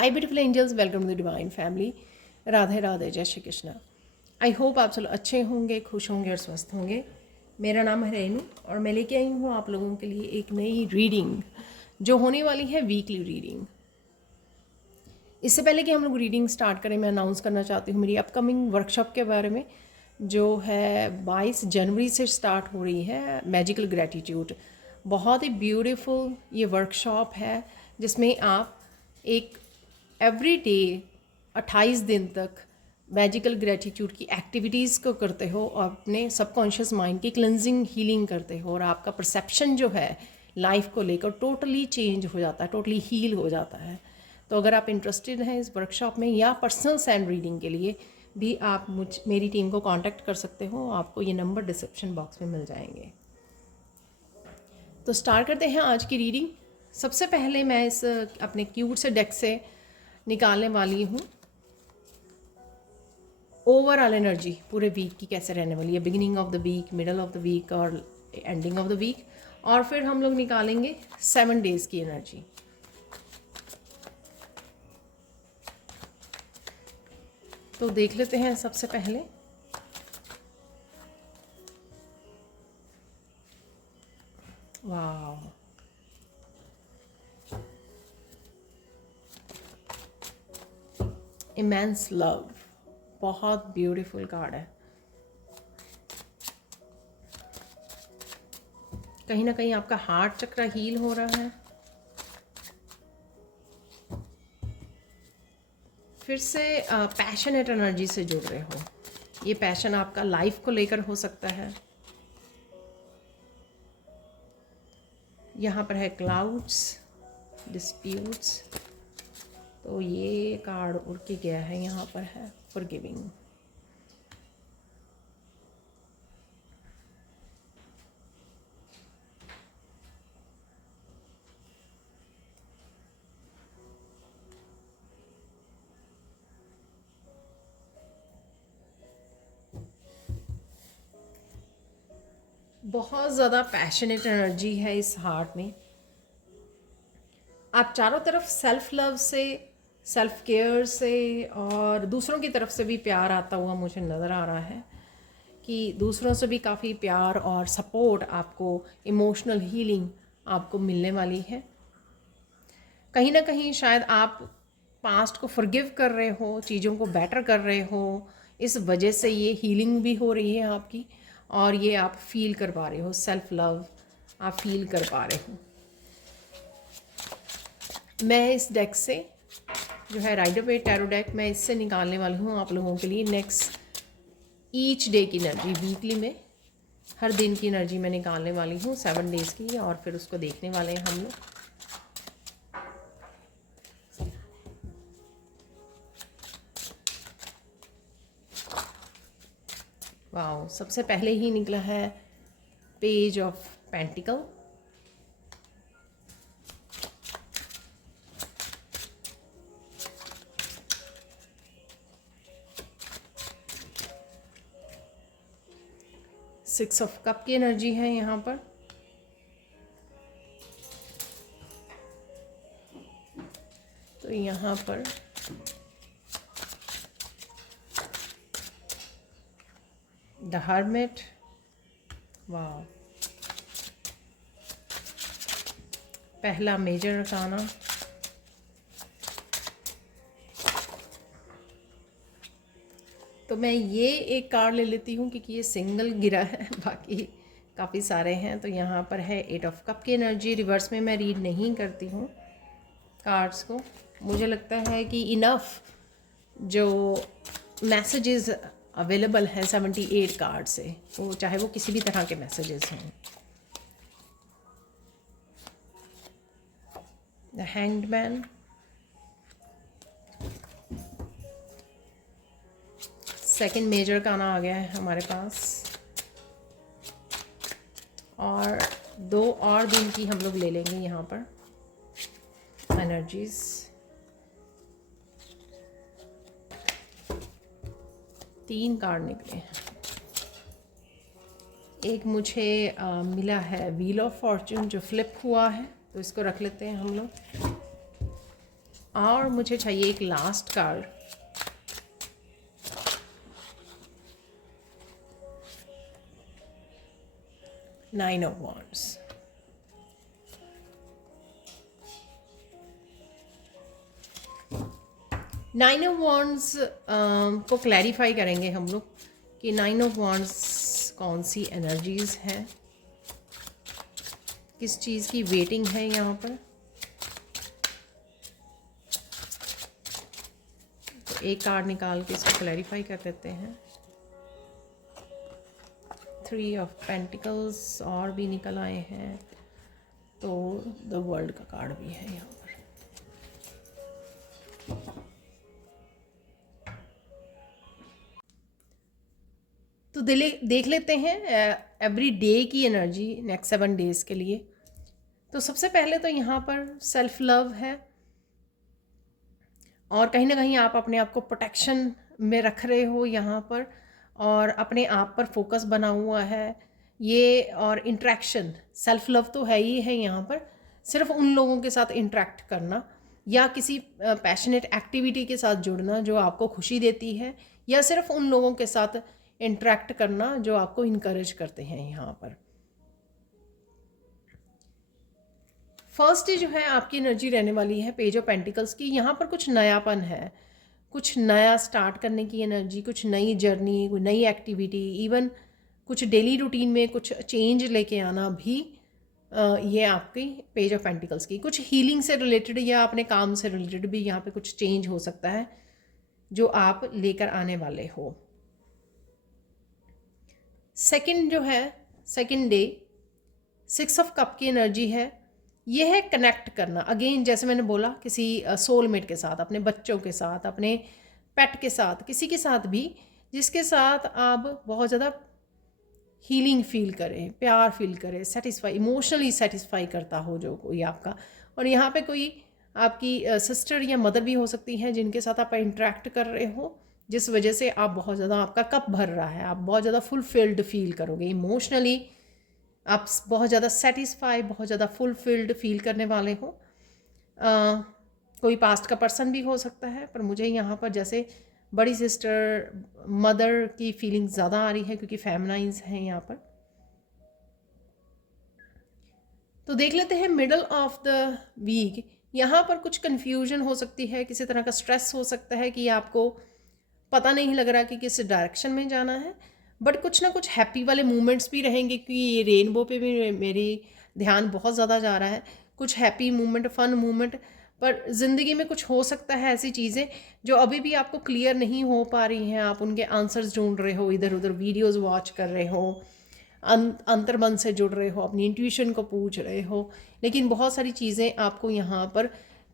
Hi beautiful angels, welcome to the divine family. Radhe Radhe, जय Shri Krishna. I hope आप सब अच्छे होंगे, खुश होंगे और स्वस्थ होंगे। मेरा नाम है रेनू और मैं लेके आई हूँ आप लोगों के लिए एक नई रीडिंग जो होने वाली है वीकली रीडिंग। इससे पहले कि हम लोग रीडिंग स्टार्ट करें, मैं अनाउंस करना चाहती हूँ मेरी अपकमिंग वर्कशॉप के बारे में, जो है 22 जनवरी से स्टार्ट हो रही है। मैजिकल ग्रैटिट्यूड, बहुत ही ब्यूटीफुल ये वर्कशॉप है जिसमें आप एक एवरी डे 28 दिन तक मैजिकल ग्रेटिट्यूड की एक्टिविटीज़ को करते हो और अपने सबकॉन्शियस माइंड की क्लेंजिंग हीलिंग करते हो और आपका परसेप्शन जो है लाइफ को लेकर टोटली चेंज हो जाता है, टोटली हील हो जाता है। तो अगर आप इंटरेस्टेड हैं इस वर्कशॉप में या पर्सनल सैंड रीडिंग के लिए भी आप मेरी टीम को कांटेक्ट कर सकते हो। आपको ये नंबर डिस्क्रिप्शन बॉक्स में मिल जाएंगे। तो स्टार्ट करते हैं आज की रीडिंग। सबसे पहले मैं इस अपने क्यूट से डेक से निकालने वाली हूँ ओवरऑल एनर्जी पूरे वीक की कैसे रहने वाली है, beginning of the week, middle of the week और एंडिंग ऑफ द वीक। और फिर हम लोग निकालेंगे 7 डेज़ की एनर्जी। तो देख लेते हैं सबसे पहले। वाह, इमेंस लव, बहुत ब्यूटीफुल कार्ड है। कहीं ना कहीं आपका हार्ट चक्र हील हो रहा है। फिर से पैशनेट एनर्जी से जुड़ रहे हो। ये पैशन आपका लाइफ को लेकर हो सकता है। यहाँ पर है क्लाउड्स, डिस्प्यूट्स, तो ये कार्ड उड़ के गया है। यहाँ पर है फॉरगिविंग। बहुत ज़्यादा पैशनेट एनर्जी है इस हार्ट में। आप चारों तरफ सेल्फ लव से, सेल्फ केयर से और दूसरों की तरफ से भी प्यार आता हुआ मुझे नज़र आ रहा है कि दूसरों से भी काफ़ी प्यार और सपोर्ट आपको, इमोशनल हीलिंग आपको मिलने वाली है। कहीं ना कहीं शायद आप पास्ट को फॉरगिव कर रहे हो, चीज़ों को बेटर कर रहे हो। इस वजह से ये हीलिंग भी हो रही है आपकी और ये आप फील कर पा रहे हो, सेल्फ लव आप फील कर पा रहे हो। मैं इस डेक से जो है राइडर वेट टैरो डेक, मैं इससे निकालने वाली हूँ आप लोगों के लिए नेक्स्ट ईच डे की एनर्जी। वीकली में हर दिन की एनर्जी मैं निकालने वाली हूँ 7 डेज़ की, और फिर उसको देखने वाले हैं हम लोग। वाओ, सबसे पहले ही निकला है page of pentacle. Six of cup की एनर्जी है यहाँ पर। तो यहाँ पर द हर्मिट। वाह, पहला मेजर अरकाना। तो मैं ये एक कार्ड ले लेती हूँ क्योंकि ये सिंगल गिरा है, बाकी काफ़ी सारे हैं। तो यहाँ पर है 8 ऑफ कप की एनर्जी। रिवर्स में मैं रीड नहीं करती हूँ कार्ड्स को, मुझे लगता है कि इनफ जो मैसेजेस अवेलेबल हैं 78 कार्ड से, वो चाहे वो किसी भी तरह के मैसेजेस हों। The hanged man, second major का आना आ गया है हमारे पास, और 2 और दिन की हम लोग ले लेंगे यहाँ पर एनर्जीज। 3 कार्ड निकले हैं। एक मुझे मिला है व्हील ऑफ फॉर्च्यून जो फ्लिप हुआ है, तो इसको रख लेते हैं हम लोग। और मुझे चाहिए एक last card. Nine of wands. Nine of wands को क्लैरिफाई करेंगे हम लोग कि नाइन ऑफ वॉन्ड्स कौन सी एनर्जीज हैं, किस चीज़ की वेटिंग है यहाँ पर। तो एक कार्ड निकाल के इसको क्लैरिफाई कर देते हैं। थ्री ऑफ पेंटिकल्स और भी निकल आए हैं, तो द वर्ल्ड का कार्ड भी है यहाँ पर। तो देख लेते हैं एवरी डे की एनर्जी नेक्स्ट 7 डेज़ के लिए। तो सबसे पहले तो यहाँ पर सेल्फ लव है, और कहीं ना कहीं आप अपने आप को प्रोटेक्शन में रख रहे हो यहाँ पर, और अपने आप पर फोकस बना हुआ है ये। और इंट्रैक्शन, सेल्फ लव तो है ही है यहाँ पर। सिर्फ उन लोगों के साथ इंट्रैक्ट करना या किसी पैशनेट एक्टिविटी के साथ जुड़ना जो आपको खुशी देती है, या सिर्फ उन लोगों के साथ इंटरेक्ट करना जो आपको इनकरेज करते हैं यहाँ पर। फर्स्ट जो है आपकी एनर्जी रहने वाली है पेज ऑफ पेंटिकल्स की। यहाँ पर कुछ नयापन है, कुछ नया स्टार्ट करने की एनर्जी, कुछ नई जर्नी, कोई नई एक्टिविटी, इवन कुछ डेली रूटीन में कुछ चेंज लेके आना भी ये आपकी पेज ऑफ पेंटिकल्स की। कुछ हीलिंग से रिलेटेड या अपने काम से रिलेटेड भी यहाँ पे कुछ चेंज हो सकता है जो आप लेकर आने वाले हो। सेकंड जो है, सेकंड डे 6 ऑफ कप की एनर्जी है। ये है कनेक्ट करना। अगेन जैसे मैंने बोला, किसी सोलमेट के साथ, अपने बच्चों के साथ, अपने पेट के साथ, किसी के साथ भी जिसके साथ आप बहुत ज़्यादा हीलिंग फील करें, प्यार फील करें, सेटिस्फाई, इमोशनली सेटिस्फाई करता हो जो कोई आपका। और यहाँ पे कोई आपकी सिस्टर या मदर भी हो सकती है जिनके साथ आप इंटरेक्ट कर रहे हो, जिस वजह से आप बहुत ज़्यादा, आपका कप भर रहा है, आप बहुत ज़्यादा फुलफिल्ड फील करोगे इमोशनली। आप बहुत ज़्यादा सेटिस्फाई, बहुत ज़्यादा फुलफिल्ड फील करने वाले हो। कोई पास्ट का पर्सन भी हो सकता है, पर मुझे यहाँ पर जैसे बड़ी सिस्टर, मदर की फीलिंग ज़्यादा आ रही है क्योंकि फेमिनाइंस हैं यहाँ पर। तो देख लेते हैं मिडल ऑफ द वीक। यहाँ पर कुछ कन्फ्यूजन हो सकती है, किसी तरह का स्ट्रेस हो सकता है कि आपको पता नहीं लग रहा कि किस डायरेक्शन में जाना है। बट कुछ ना कुछ हैप्पी वाले मोमेंट्स भी रहेंगे, क्योंकि ये रेनबो पे भी मेरी ध्यान बहुत ज़्यादा जा रहा है। कुछ हैप्पी मोमेंट, फन मोमेंट, पर ज़िंदगी में कुछ हो सकता है ऐसी चीज़ें जो अभी भी आपको क्लियर नहीं हो पा रही हैं। आप उनके आंसर्स ढूंढ रहे हो, इधर उधर वीडियोस वॉच कर रहे हो, अंतर्मन से जुड़ रहे हो, अपनी इंट्यूशन को पूछ रहे हो, लेकिन बहुत सारी चीज़ें आपको यहाँ पर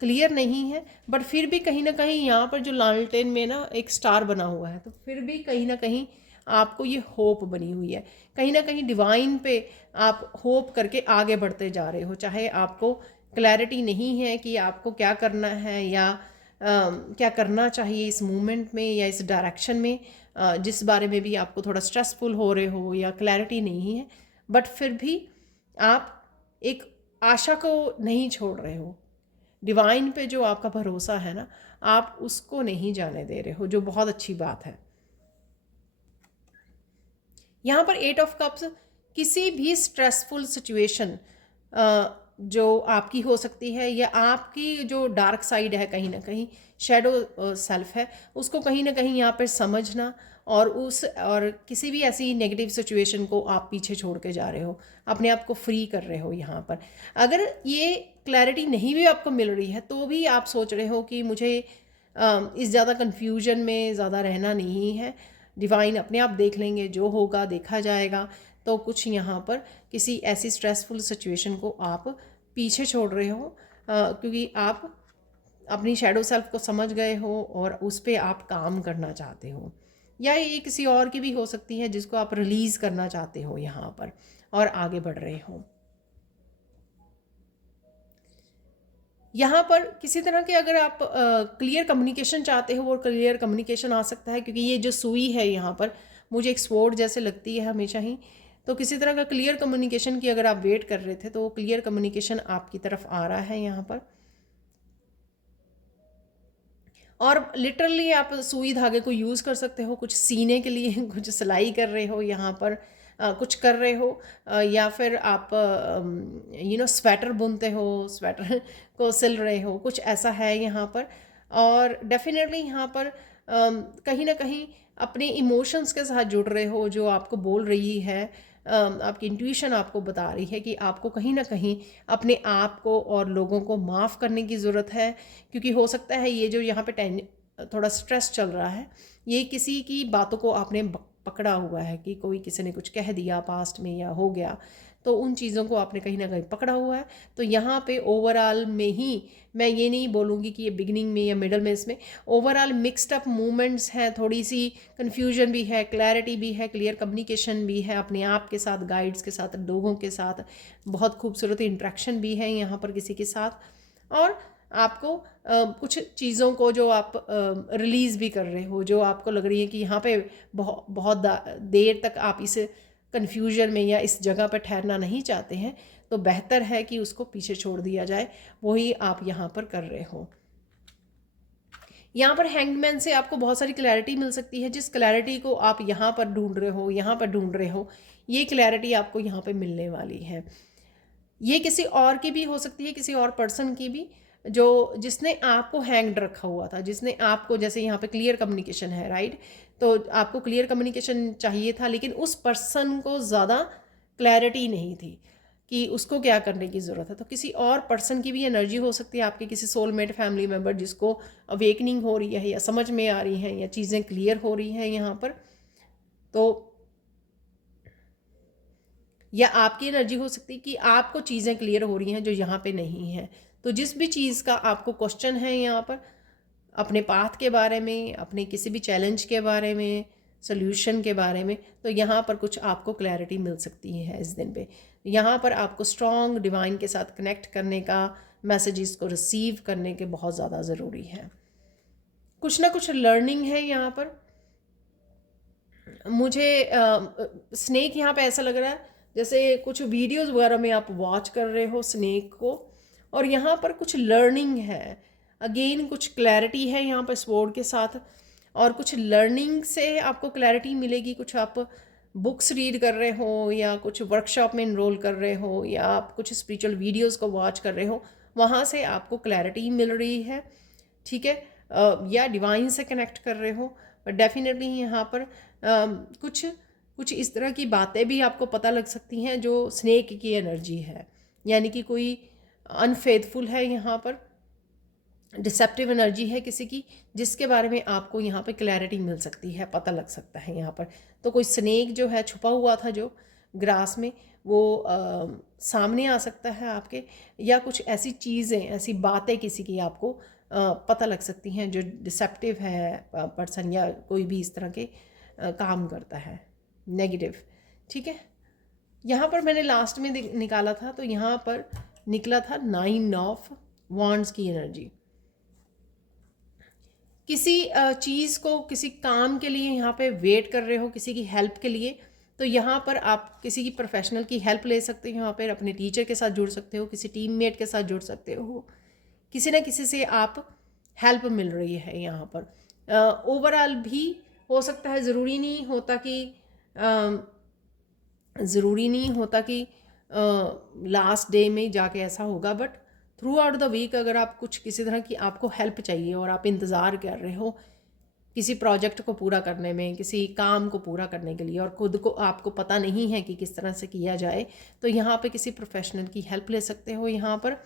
क्लियर नहीं है। बट फिर भी कहीं ना कहीं यहाँ पर जो लालटेन में ना एक स्टार बना हुआ है, तो फिर भी कहीं ना कहीं आपको ये होप बनी हुई है। कहीं ना कहीं डिवाइन पे आप होप करके आगे बढ़ते जा रहे हो, चाहे आपको क्लैरिटी नहीं है कि आपको क्या करना है या क्या करना चाहिए इस मूवमेंट में या इस डायरेक्शन में, जिस बारे में भी आपको थोड़ा स्ट्रेसफुल हो रहे हो या क्लैरिटी नहीं है। बट फिर भी आप एक आशा को नहीं छोड़ रहे हो। डिवाइन पे जो आपका भरोसा है ना, आप उसको नहीं जाने दे रहे हो, जो बहुत अच्छी बात है। यहाँ पर 8 ऑफ कप्स, किसी भी स्ट्रेसफुल सिचुएशन जो आपकी हो सकती है, या आपकी जो डार्क साइड है, कहीं ना कहीं शैडो सेल्फ है, उसको कहीं ना कहीं यहाँ पर समझना, और किसी भी ऐसी नेगेटिव सिचुएशन को आप पीछे छोड़ के जा रहे हो, अपने आप को फ्री कर रहे हो यहाँ पर। अगर ये क्लैरिटी नहीं भी आपको मिल रही है, तो भी आप सोच रहे हो कि मुझे इस ज़्यादा कन्फ्यूजन में ज़्यादा रहना नहीं है, डिवाइन अपने आप देख लेंगे, जो होगा देखा जाएगा। तो कुछ यहाँ पर किसी ऐसी स्ट्रेसफुल सिचुएशन को आप पीछे छोड़ रहे हो, क्योंकि आप अपनी शैडो सेल्फ को समझ गए हो और उस पर आप काम करना चाहते हो। या ये किसी और की भी हो सकती है जिसको आप रिलीज़ करना चाहते हो यहाँ पर, और आगे बढ़ रहे हो। यहाँ पर किसी तरह के अगर आप क्लियर कम्युनिकेशन चाहते हो, और क्लियर कम्युनिकेशन आ सकता है, क्योंकि ये जो सुई है यहाँ पर मुझे एक स्वॉर्ड जैसे लगती है हमेशा ही। तो किसी तरह का क्लियर कम्युनिकेशन की अगर आप वेट कर रहे थे, तो क्लियर कम्युनिकेशन आपकी तरफ आ रहा है यहाँ पर। और लिटरली आप सुई धागे को यूज़ कर सकते हो कुछ सीने के लिए, कुछ सिलाई कर रहे हो यहाँ पर, कुछ कर रहे हो, या फिर आप स्वेटर बुनते हो, स्वेटर को सिल रहे हो, कुछ ऐसा है यहाँ पर। और डेफिनेटली यहाँ पर कहीं ना कहीं अपने इमोशंस के साथ जुड़ रहे हो, जो आपको बोल रही है, आपकी इंट्यूशन आपको बता रही है कि आपको कहीं ना कहीं अपने आप को और लोगों को माफ़ करने की ज़रूरत है। क्योंकि हो सकता है ये जो यहाँ पे थोड़ा स्ट्रेस चल रहा है, ये किसी की बातों को आपने पकड़ा हुआ है कि कोई किसी ने कुछ कह दिया पास्ट में या हो गया, तो उन चीज़ों को आपने कहीं ना कहीं पकड़ा हुआ है। तो यहाँ पे ओवरऑल में ही मैं ये नहीं बोलूँगी कि ये बिगिनिंग में या मिडल में, इसमें ओवरऑल मिक्सड अप मूवमेंट्स हैं, थोड़ी सी कन्फ्यूजन भी है, क्लैरिटी भी है, क्लियर कम्युनिकेशन भी है अपने आप के साथ, गाइड्स के साथ, लोगों के साथ, बहुत खूबसूरत इंट्रैक्शन भी है यहाँ पर किसी के साथ। और आपको कुछ चीज़ों को जो आप रिलीज़ भी कर रहे हो, जो आपको लग रही है कि यहाँ पे बहुत बहुत देर तक आप इस कन्फ्यूजन में या इस जगह पर ठहरना नहीं चाहते हैं, तो बेहतर है कि उसको पीछे छोड़ दिया जाए। वही आप यहाँ पर कर रहे हो। यहाँ पर हैंगमैन से आपको बहुत सारी क्लैरिटी मिल सकती है। जिस क्लैरिटी को आप यहाँ पर ढूंढ रहे हो, यहाँ पर ढूंढ रहे हो, ये क्लैरिटी आपको यहाँ पे मिलने वाली है। ये किसी और की भी हो सकती है, किसी और पर्सन की भी, जिसने आपको हैंग्ड रखा हुआ था, जिसने आपको, जैसे यहाँ पे क्लियर कम्युनिकेशन है, राइट, तो आपको क्लियर कम्युनिकेशन चाहिए था, लेकिन उस पर्सन को ज़्यादा क्लैरिटी नहीं थी कि उसको क्या करने की ज़रूरत है। तो किसी और पर्सन की भी एनर्जी हो सकती है, आपके किसी सोलमेट फैमिली मेम्बर, जिसको अवेकनिंग हो रही है या समझ में आ रही हैं या चीज़ें क्लियर हो रही हैं यहाँ पर। तो या आपकी एनर्जी हो सकती है कि आपको चीज़ें क्लियर हो रही हैं जो यहाँ पे नहीं हैं। तो जिस भी चीज़ का आपको क्वेश्चन है यहाँ पर, अपने पाथ के बारे में, अपने किसी भी चैलेंज के बारे में, सोल्यूशन के बारे में, तो यहाँ पर कुछ आपको क्लैरिटी मिल सकती है इस दिन पे। यहाँ पर आपको स्ट्रॉन्ग डिवाइन के साथ कनेक्ट करने का, मैसेजेस को रिसीव करने के बहुत ज़्यादा ज़रूरी है। कुछ ना कुछ लर्निंग है यहाँ पर। मुझे स्नेक यहाँ पे ऐसा लग रहा है जैसे कुछ वीडियोस वगैरह में आप वॉच कर रहे हो स्नेक को, और यहाँ पर कुछ लर्निंग है, अगेन कुछ क्लैरिटी है यहाँ पर स्वॉर्ड के साथ, और कुछ लर्निंग से आपको क्लैरिटी मिलेगी। कुछ आप बुक्स रीड कर रहे हो, या कुछ वर्कशॉप में इनरोल कर रहे हो, या आप कुछ स्पिरिचुअल वीडियोस को वॉच कर रहे हो, वहाँ से आपको क्लैरिटी मिल रही है, ठीक है, या डिवाइन से कनेक्ट कर रहे हो। बट डेफिनेटली यहाँ पर कुछ इस तरह की बातें भी आपको पता लग सकती हैं जो स्नेक की एनर्जी है, यानी कि कोई अनफेथफुल है यहाँ पर, डिसेप्टिव एनर्जी है किसी की, जिसके बारे में आपको यहाँ पे क्लैरिटी मिल सकती है, पता लग सकता है यहाँ पर। तो कोई स्नेक जो है छुपा हुआ था जो ग्रास में, वो सामने आ सकता है आपके, या कुछ ऐसी चीज़ें, ऐसी बातें किसी की आपको पता लग सकती हैं जो डिसेप्टिव है पर्सन, या कोई भी इस तरह के काम करता है नेगेटिव, ठीक है। यहाँ पर मैंने लास्ट में निकाला था, तो यहाँ पर निकला था 9 ऑफ वॉन्ड्स की एनर्जी। किसी चीज़ को, किसी काम के लिए यहाँ पे वेट कर रहे हो, किसी की हेल्प के लिए, तो यहाँ पर आप किसी की प्रोफेशनल की हेल्प ले सकते हो, यहाँ पर अपने टीचर के साथ जुड़ सकते हो, किसी टीममेट के साथ जुड़ सकते हो, किसी न किसी से आप हेल्प मिल रही है यहाँ पर। ओवरऑल भी हो सकता है, ज़रूरी नहीं होता कि लास्ट डे में जाके ऐसा होगा, but throughout the week अगर आप कुछ किसी तरह की आपको हेल्प चाहिए और आप इंतज़ार कर रहे हो किसी प्रोजेक्ट को पूरा करने में, किसी काम को पूरा करने के लिए, और खुद को आपको पता नहीं है कि किस तरह से किया जाए, तो यहाँ पे किसी प्रोफेशनल की हेल्प ले सकते हो यहाँ पर।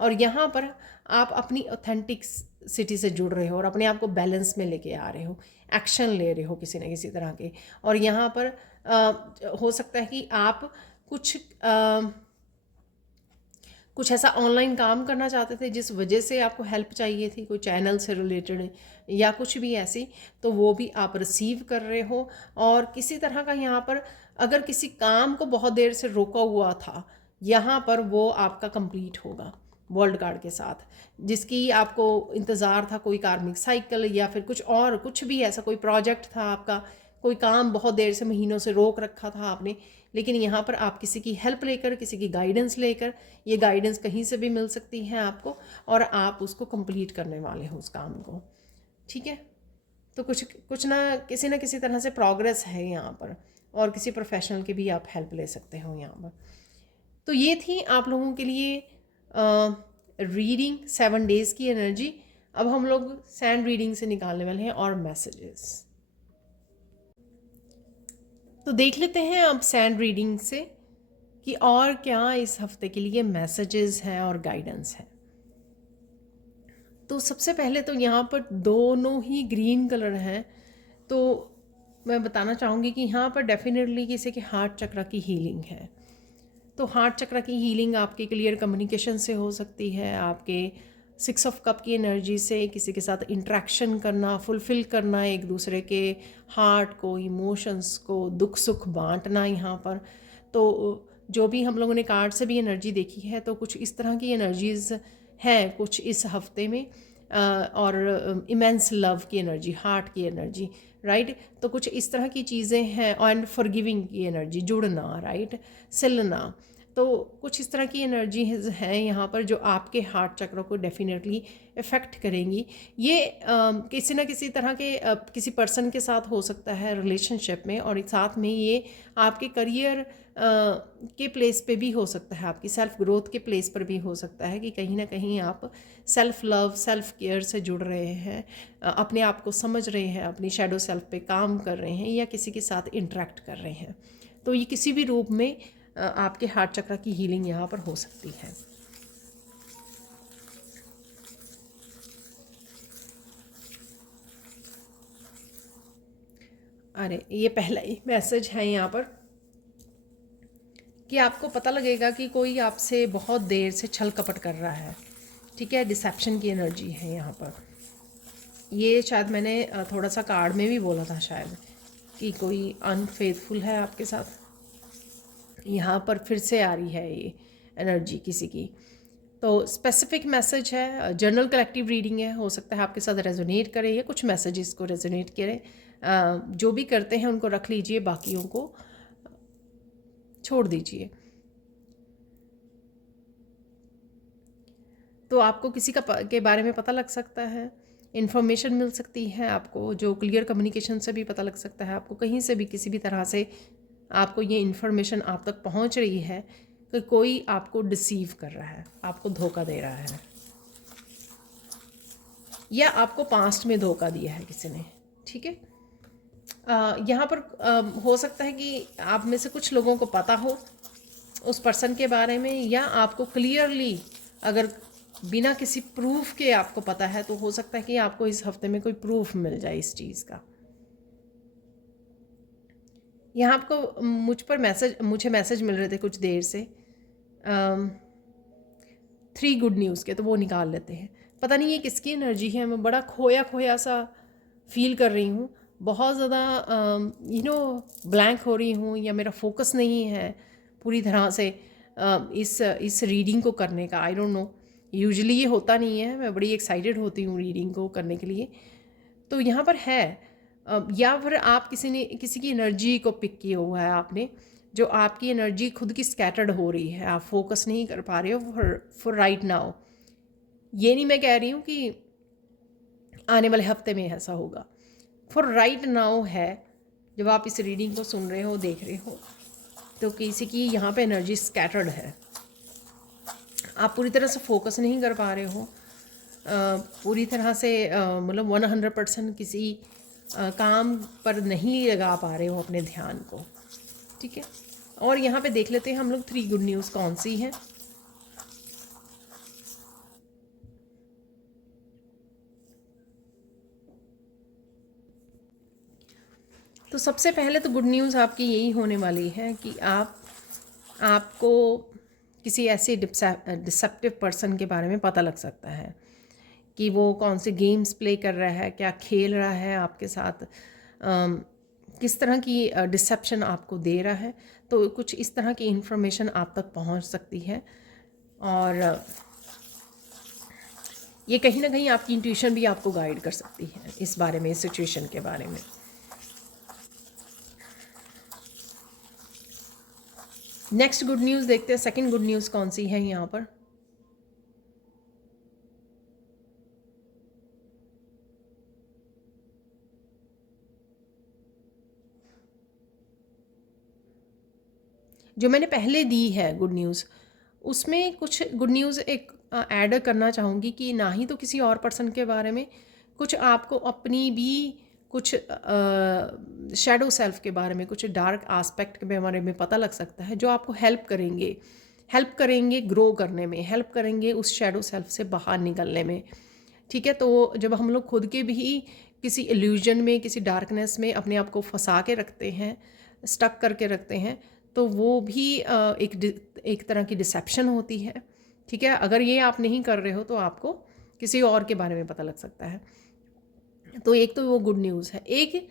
और यहाँ पर आप अपनी ऑथेंटिक सिटी से जुड़ रहे हो और अपने आप को बैलेंस में लेके आ रहे हो, एक्शन ले रहे हो किसी न किसी तरह के। और यहाँ पर हो सकता है कि आप कुछ ऐसा ऑनलाइन काम करना चाहते थे जिस वजह से आपको हेल्प चाहिए थी, कोई चैनल से रिलेटेड या कुछ भी ऐसी, तो वो भी आप रिसीव कर रहे हो। और किसी तरह का यहाँ पर अगर किसी काम को बहुत देर से रोका हुआ था, यहाँ पर वो आपका कंप्लीट होगा वर्ल्ड कार्ड के साथ, जिसकी आपको इंतज़ार था, कोई कार्मिक साइकिल या फिर कुछ भी ऐसा कोई प्रोजेक्ट था आपका, कोई काम बहुत देर से, महीनों से रोक रखा था आपने, लेकिन यहाँ पर आप किसी की हेल्प लेकर, किसी की गाइडेंस लेकर, ये गाइडेंस कहीं से भी मिल सकती है आपको, और आप उसको कंप्लीट करने वाले हो उस काम को। ठीक है। तो कुछ ना किसी तरह से प्रोग्रेस है यहाँ पर, और किसी प्रोफेशनल की भी आप हेल्प ले सकते हो यहाँ पर। तो ये थी आप लोगों के लिए रीडिंग 7 डेज़ की एनर्जी। अब हम लोग सैंड रीडिंग से निकालने वाले हैं और मैसेजेस। तो देख लेते हैं अब सैंड रीडिंग से कि और क्या इस हफ्ते के लिए मैसेजेस हैं और गाइडेंस है। तो सबसे पहले तो यहाँ पर दोनों ही ग्रीन कलर हैं, तो मैं बताना चाहूँगी कि यहाँ पर डेफिनेटली किसी के हार्ट चक्र की हीलिंग है। तो हार्ट चक्र की हीलिंग आपके क्लियर कम्युनिकेशन से हो सकती है, आपके 6 ऑफ कप की एनर्जी से किसी के साथ इंट्रैक्शन करना, फुलफ़िल करना एक दूसरे के हार्ट को, इमोशंस को, दुख सुख बांटना यहाँ पर। तो जो भी हम लोगों ने कार्ड से भी एनर्जी देखी है, तो कुछ इस तरह की एनर्जीज़ हैं कुछ इस हफ्ते में। और इमेंस लव की एनर्जी, हार्ट की एनर्जी, राइट। तो कुछ इस तरह की चीज़ें हैं, एंड फॉरगिविंग की एनर्जी, जुड़ना, राइट, सिलना। तो कुछ इस तरह की एनर्जी हैं यहाँ पर जो आपके हार्ट चक्र को डेफिनेटली इफ़ेक्ट करेंगी। ये किसी न किसी तरह के किसी पर्सन के साथ हो सकता है रिलेशनशिप में, और साथ में ये आपके करियर के प्लेस पे भी हो सकता है, आपकी सेल्फ ग्रोथ के प्लेस पर भी हो सकता है कि कहीं ना कहीं आप सेल्फ लव, सेल्फ केयर से जुड़ रहे हैं, अपने आप को समझ रहे हैं, अपनी शैडो सेल्फ पे काम कर रहे हैं, या किसी के साथ इंटरेक्ट कर रहे हैं। तो ये किसी भी रूप में आपके हार्ट चक्र की हीलिंग यहाँ पर हो सकती है। अरे ये पहला ही मैसेज है यहाँ पर कि आपको पता लगेगा कि कोई आपसे बहुत देर से छल कपट कर रहा है, ठीक है। डिसेप्शन की एनर्जी है यहाँ पर। ये शायद मैंने थोड़ा सा कार्ड में भी बोला था शायद कि कोई अनफेथफुल है आपके साथ। यहाँ पर फिर से आ रही है ये एनर्जी किसी की। तो स्पेसिफिक मैसेज है, जनरल कलेक्टिव रीडिंग है, हो सकता है आपके साथ रेजोनेट करे, या कुछ मैसेजेस को रेजोनेट करे। जो भी करते हैं उनको रख लीजिए, बाकियों को छोड़ दीजिए। तो आपको किसी के बारे में पता लग सकता है, इन्फॉर्मेशन मिल सकती है आपको, जो क्लियर कम्युनिकेशन से भी पता लग सकता है आपको, कहीं से भी किसी भी तरह से आपको ये इन्फॉर्मेशन आप तक पहुंच रही है कि कोई आपको डिसीव कर रहा है, आपको धोखा दे रहा है, या आपको पास्ट में धोखा दिया है किसी ने, ठीक है। यहाँ पर हो सकता है कि आप में से कुछ लोगों को पता हो उस पर्सन के बारे में, या आपको क्लियरली अगर बिना किसी प्रूफ के आपको पता है, तो हो सकता है कि आपको इस हफ्ते में कोई प्रूफ मिल जाए इस चीज़ का। यहाँ आपको मुझे मैसेज मिल रहे थे कुछ देर से 3 गुड न्यूज़ के, तो वो निकाल लेते हैं। पता नहीं ये किसकी एनर्जी है, मैं बड़ा खोया खोया सा फील कर रही हूँ, बहुत ज़्यादा ब्लैंक हो रही हूँ, या मेरा फोकस नहीं है पूरी तरह से इस रीडिंग को करने का। आई डोंट नो, यूजुअली ये होता नहीं है, मैं बड़ी एक्साइटेड होती हूँ रीडिंग को करने के लिए। तो यहाँ पर है या फिर आप किसी की एनर्जी को पिक किया हुआ है आपने, जो आपकी एनर्जी खुद की स्कैटर्ड हो रही है, आप फोकस नहीं कर पा रहे हो फॉर राइट नाउ। ये नहीं मैं कह रही हूँ कि आने वाले हफ्ते में ऐसा होगा, फॉर राइट नाउ है। जब आप इस रीडिंग को सुन रहे हो, देख रहे हो, तो किसी की यहाँ पे एनर्जी स्कैटर्ड है, आप पूरी तरह से फोकस नहीं कर पा रहे हो, पूरी तरह से मतलब 100% किसी काम पर नहीं लगा पा रहे हो अपने ध्यान को, ठीक है। और यहाँ पे देख लेते हैं हम लोग 3 गुड न्यूज़ कौन सी है। तो सबसे पहले तो गुड न्यूज़ आपकी यही होने वाली है कि आपको किसी ऐसे डिसेप्टिव पर्सन के बारे में पता लग सकता है कि वो कौन से गेम्स प्ले कर रहा है, क्या खेल रहा है आपके साथ, किस तरह की डिसेप्शन आपको दे रहा है। तो कुछ इस तरह की इन्फॉर्मेशन आप तक पहुंच सकती है, और ये कहीं ना कहीं आपकी इंट्यूशन भी आपको गाइड कर सकती है इस बारे में, इस सिचुएशन के बारे में। नेक्स्ट गुड न्यूज़ देखते हैं, सेकंड गुड न्यूज़ कौन सी है यहाँ पर। जो मैंने पहले दी है गुड न्यूज़, उसमें कुछ गुड न्यूज़ एक ऐड करना चाहूँगी कि ना ही तो किसी और पर्सन के बारे में, कुछ आपको अपनी भी कुछ शैडो सेल्फ के बारे में, कुछ डार्क आस्पेक्ट के बारे में पता लग सकता है, जो आपको हेल्प करेंगे ग्रो करने में, हेल्प करेंगे उस शैडो सेल्फ से बाहर निकलने में। ठीक है, तो जब हम लोग खुद के भी किसी इल्यूजन में, किसी डार्कनेस में अपने आप को फंसा के रखते हैं, स्टक करके रखते हैं, तो वो भी एक तरह की डिसेप्शन होती है। ठीक है, अगर ये आप नहीं कर रहे हो तो आपको किसी और के बारे में पता लग सकता है। तो एक तो वो गुड न्यूज़ है। एक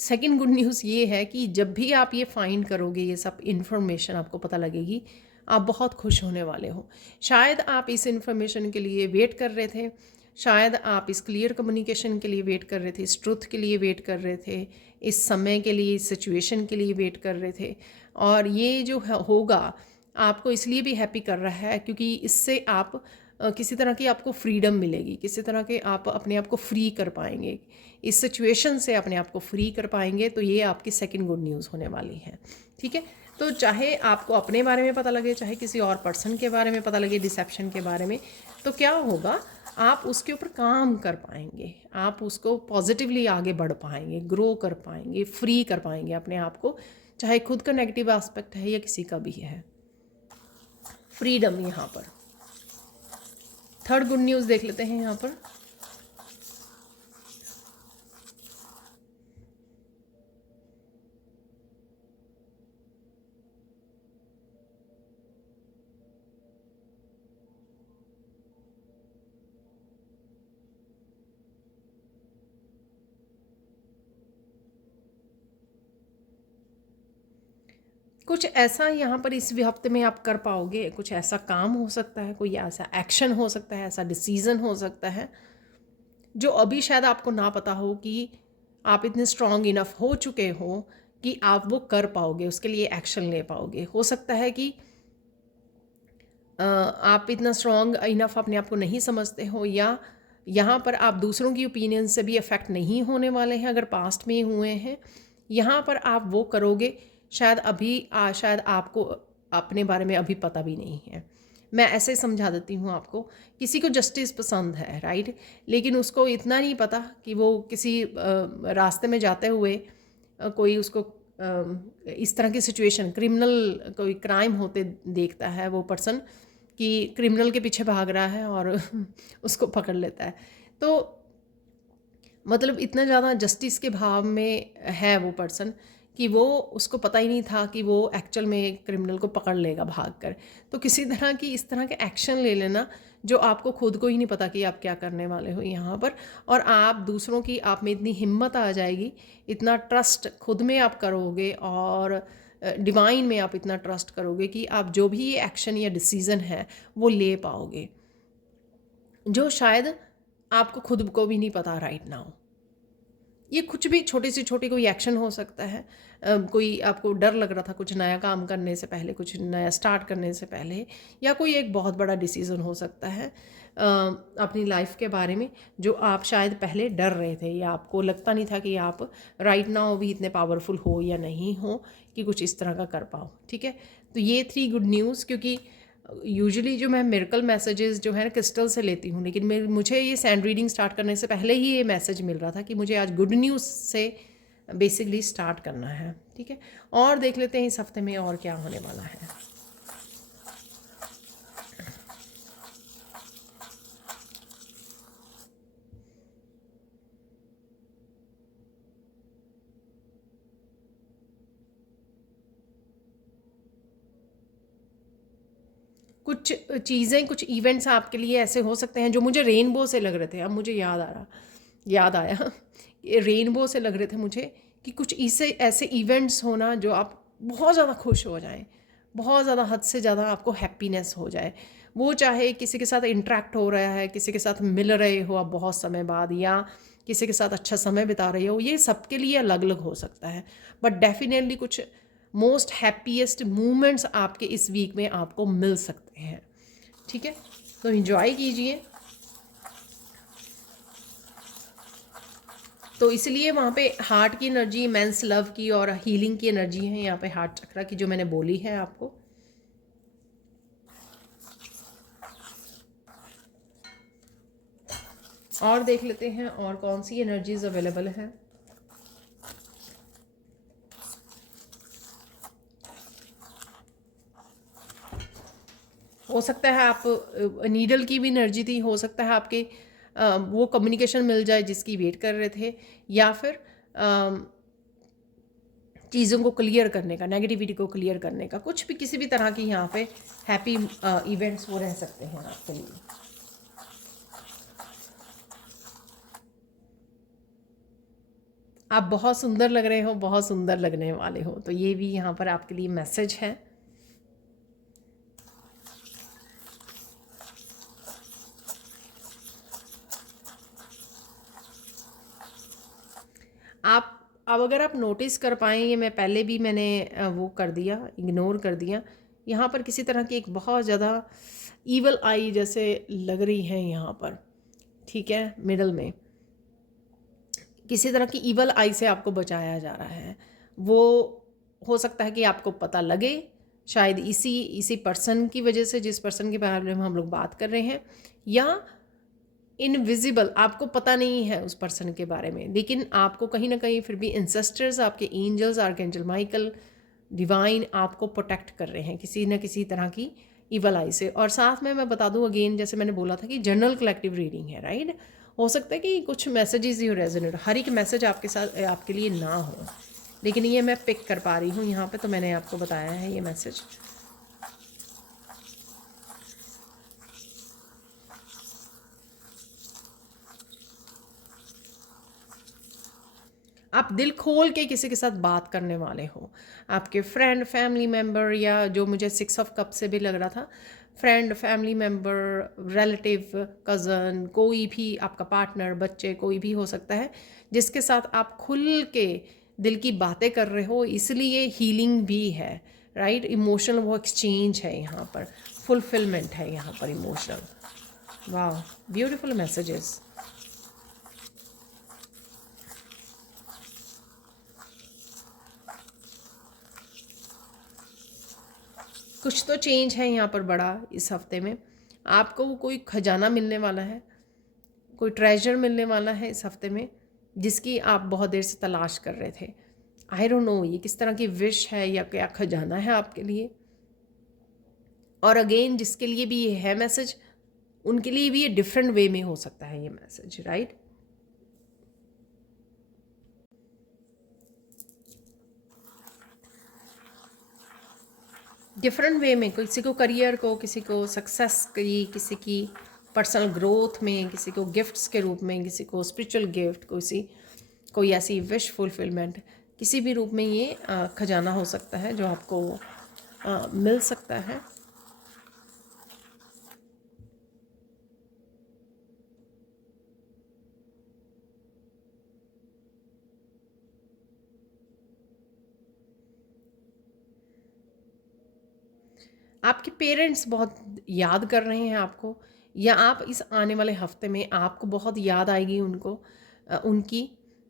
सेकंड गुड न्यूज़ ये है कि जब भी आप ये फाइंड करोगे, ये सब इन्फॉर्मेशन आपको पता लगेगी, आप बहुत खुश होने वाले हो। शायद आप इस इन्फॉर्मेशन के लिए वेट कर रहे थे, शायद आप इस क्लियर कम्युनिकेशन के लिए वेट कर रहे थे, इस ट्रुथ के लिए वेट कर रहे थे, इस समय के लिए, इस सिचुएशन के लिए वेट कर रहे थे। और ये जो होगा आपको इसलिए भी हैप्पी कर रहा है क्योंकि इससे आप किसी तरह की आपको फ्रीडम मिलेगी, किसी तरह के आप अपने आप को फ्री कर पाएंगे, इस सिचुएशन से अपने आप को फ्री कर पाएंगे। तो ये आपकी सेकंड गुड न्यूज़ होने वाली है। ठीक है, तो चाहे आपको अपने बारे में पता लगे, चाहे किसी और पर्सन के बारे में पता लगे, डिसेप्शन के बारे में, तो क्या होगा, आप उसके ऊपर काम कर पाएंगे, आप उसको पॉजिटिवली आगे बढ़ पाएंगे, ग्रो कर पाएंगे, फ्री कर पाएंगे अपने आप को, चाहे खुद का नेगेटिव एस्पेक्ट है या किसी का भी है। फ्रीडम यहाँ पर। थर्ड गुड न्यूज़ देख लेते हैं यहाँ पर। कुछ ऐसा यहाँ पर इस हफ्ते में आप कर पाओगे, कुछ ऐसा काम हो सकता है, कोई ऐसा एक्शन हो सकता है, ऐसा डिसीज़न हो सकता है जो अभी शायद आपको ना पता हो कि आप इतने स्ट्रॉन्ग इनफ हो चुके हो कि आप वो कर पाओगे, उसके लिए एक्शन ले पाओगे। हो सकता है कि आप इतना स्ट्रॉन्ग इनफ अपने आप को नहीं समझते हो, या यहाँ पर आप दूसरों की ओपिनियन से भी अफेक्ट नहीं होने वाले हैं अगर पास्ट में हुए हैं। यहाँ पर आप वो करोगे शायद शायद आपको अपने बारे में अभी पता भी नहीं है। मैं ऐसे समझा देती हूँ आपको, किसी को जस्टिस पसंद है, राइट, लेकिन उसको इतना नहीं पता कि वो किसी रास्ते में जाते हुए कोई उसको इस तरह की सिचुएशन, क्रिमिनल कोई क्राइम होते देखता है वो पर्सन कि क्रिमिनल के पीछे भाग रहा है और उसको पकड़ लेता है। तो मतलब इतना ज़्यादा जस्टिस के भाव में है वो पर्सन कि वो उसको पता ही नहीं था कि वो एक्चुअल में क्रिमिनल को पकड़ लेगा भागकर। तो किसी तरह की इस तरह के एक्शन ले लेना जो आपको खुद को ही नहीं पता कि आप क्या करने वाले हो यहाँ पर, और आप दूसरों की, आप में इतनी हिम्मत आ जाएगी, इतना ट्रस्ट खुद में आप करोगे और डिवाइन में आप इतना ट्रस्ट करोगे कि आप जो भी एक्शन या डिसीज़न है वो ले पाओगे, जो शायद आपको खुद को भी नहीं पता राइट नाउ। ये कुछ भी छोटी से छोटी कोई एक्शन हो सकता है। कोई आपको डर लग रहा था कुछ नया काम करने से पहले, कुछ नया स्टार्ट करने से पहले, या कोई एक बहुत बड़ा डिसीज़न हो सकता है अपनी लाइफ के बारे में, जो आप शायद पहले डर रहे थे या आपको लगता नहीं था कि आप राइट नाउ भी इतने पावरफुल हो या नहीं हो कि कुछ इस तरह का कर पाओ। ठीक है, तो ये 3 गुड न्यूज़, क्योंकि यूजुअली जो मैं मिरेकल मैसेजेस जो है ना क्रिस्टल से लेती हूँ, लेकिन मुझे ये सैंड रीडिंग स्टार्ट करने से पहले ही ये मैसेज मिल रहा था कि मुझे आज गुड न्यूज़ से बेसिकली स्टार्ट करना है। ठीक है, और देख लेते हैं इस हफ्ते में और क्या होने वाला है। कुछ चीज़ें, कुछ इवेंट्स आपके लिए ऐसे हो सकते हैं जो मुझे रेनबो से लग रहे थे। अब मुझे याद आया रेनबो से लग रहे थे मुझे कि कुछ ऐसे इवेंट्स होना जो आप बहुत ज़्यादा खुश हो जाएं, बहुत ज़्यादा, हद से ज़्यादा आपको हैप्पीनेस हो जाए। वो चाहे किसी के साथ इंटरेक्ट हो रहा है, किसी के साथ मिल रहे हो आप बहुत समय बाद, या किसी के साथ अच्छा समय बिता रहे हो, ये सबके लिए अलग अलग हो सकता है। बट डेफिनेटली कुछ मोस्ट हैप्पीएस्ट मोमेंट्स आपके इस वीक में आपको मिल सकते हैं। ठीक है, तो एंजॉय कीजिए। तो इसलिए वहाँ पे हार्ट की एनर्जी, मेंस लव की और हीलिंग की एनर्जी है यहाँ पे हार्ट चक्रा की, जो मैंने बोली है आपको। और देख लेते हैं और कौन सी एनर्जीज अवेलेबल है। हो सकता है आप नीडल की भी एनर्जी थी, हो सकता है आपके वो कम्युनिकेशन मिल जाए जिसकी वेट कर रहे थे, या फिर चीज़ों को क्लियर करने का, नेगेटिविटी को क्लियर करने का, कुछ भी किसी भी तरह की यहाँ पे हैप्पी इवेंट्स वो रह सकते हैं आपके लिए। आप बहुत सुंदर लग रहे हो, बहुत सुंदर लगने वाले हो, तो ये भी यहाँ पर आपके लिए मैसेज है। आप अब अगर आप नोटिस कर पाएँ, ये मैं पहले भी मैंने वो कर दिया, इग्नोर कर दिया, यहाँ पर किसी तरह की एक बहुत ज़्यादा ईवल आई जैसे लग रही है यहाँ पर, ठीक है। मिडल में किसी तरह की ईवल आई से आपको बचाया जा रहा है। वो हो सकता है कि आपको पता लगे, शायद इसी पर्सन की वजह से, जिस पर्सन के बारे में हम लोग बात कर रहे हैं, या इनविजिबल, आपको पता नहीं है उस पर्सन के बारे में, लेकिन आपको कहीं ना कहीं फिर भी इंसेस्टर्स, आपके एंजल्स, आर्कएंजल माइकल, डिवाइन आपको प्रोटेक्ट कर रहे हैं किसी न किसी तरह की इवल आई से। और साथ में मैं बता दूं अगेन, जैसे मैंने बोला था कि जनरल कलेक्टिव रीडिंग है, राइट। हो सकता है कि कुछ मैसेजेस ही रेजोनेट, हर एक मैसेज आपके साथ आपके लिए ना हो, लेकिन ये मैं पिक कर पा रही हूँ यहाँ पे, तो मैंने आपको बताया है ये मैसेज। आप दिल खोल के किसी के साथ बात करने वाले हो, आपके फ्रेंड, फैमिली मेम्बर, या जो मुझे 6 ऑफ कप से भी लग रहा था, friend, family member, relative, cousin, कोई भी आपका पार्टनर, बच्चे, कोई भी हो सकता है जिसके साथ आप खुल के दिल की बातें कर रहे हो, इसलिए हीलिंग भी है, राइट। इमोशनल वो एक्सचेंज है यहाँ पर, फुलफिलमेंट है यहाँ पर इमोशनल। वाह, ब्यूटीफुल मैसेजेस। कुछ तो चेंज है यहाँ पर बड़ा इस हफ्ते में, आपको वो कोई खजाना मिलने वाला है, कोई ट्रेजर मिलने वाला है इस हफ्ते में, जिसकी आप बहुत देर से तलाश कर रहे थे। आई डोंट नो ये किस तरह की विश है या क्या खजाना है आपके लिए। और अगेन जिसके लिए भी ये है मैसेज, उनके लिए भी ये डिफरेंट वे में हो सकता है ये मैसेज, राइट। डिफरेंट वे में, किसी को करियर को, किसी को सक्सेस की, किसी की पर्सनल ग्रोथ में, किसी को गिफ्ट्स के रूप में, किसी को स्पिरिचुअल गिफ्ट, कोई ऐसी विश फुलफिलमेंट, किसी भी रूप में ये खजाना हो सकता है जो आपको मिल सकता है। आपके पेरेंट्स बहुत याद कर रहे हैं आपको, या आप इस आने वाले हफ्ते में आपको बहुत याद आएगी उनकी,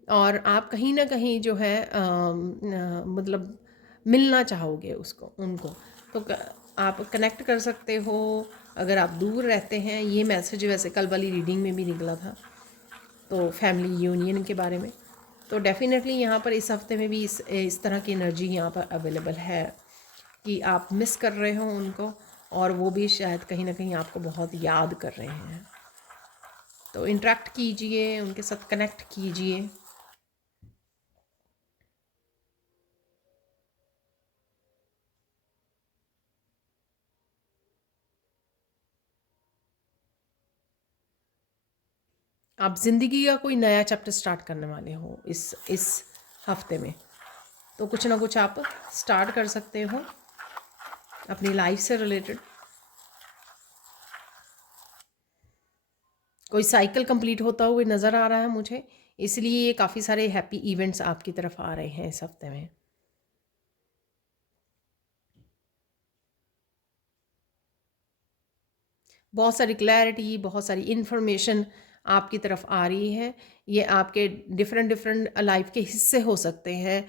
और आप कहीं ना कहीं जो है मतलब मिलना चाहोगे उनको। तो आप कनेक्ट कर सकते हो अगर आप दूर रहते हैं। ये मैसेज वैसे कल वाली रीडिंग में भी निकला था, तो फैमिली यूनियन के बारे में। तो डेफिनेटली यहाँ पर इस हफ्ते में भी इस तरह की एनर्जी यहाँ पर अवेलेबल है कि आप मिस कर रहे हो उनको, और वो भी शायद कहीं ना कहीं आपको बहुत याद कर रहे हैं। तो इंटरेक्ट कीजिए, उनके साथ कनेक्ट कीजिए। आप ज़िंदगी का कोई नया चैप्टर स्टार्ट करने वाले हो इस हफ्ते में, तो कुछ ना कुछ आप स्टार्ट कर सकते हो अपनी लाइफ से रिलेटेड। कोई साइकिल कंप्लीट होता हुआ नज़र आ रहा है मुझे, इसलिए ये काफ़ी सारे हैप्पी इवेंट्स आपकी तरफ आ रहे हैं इस हफ्ते में। बहुत सारी क्लैरिटी, बहुत सारी इन्फॉर्मेशन आपकी तरफ आ रही है। ये आपके डिफरेंट डिफरेंट लाइफ के हिस्से हो सकते हैं,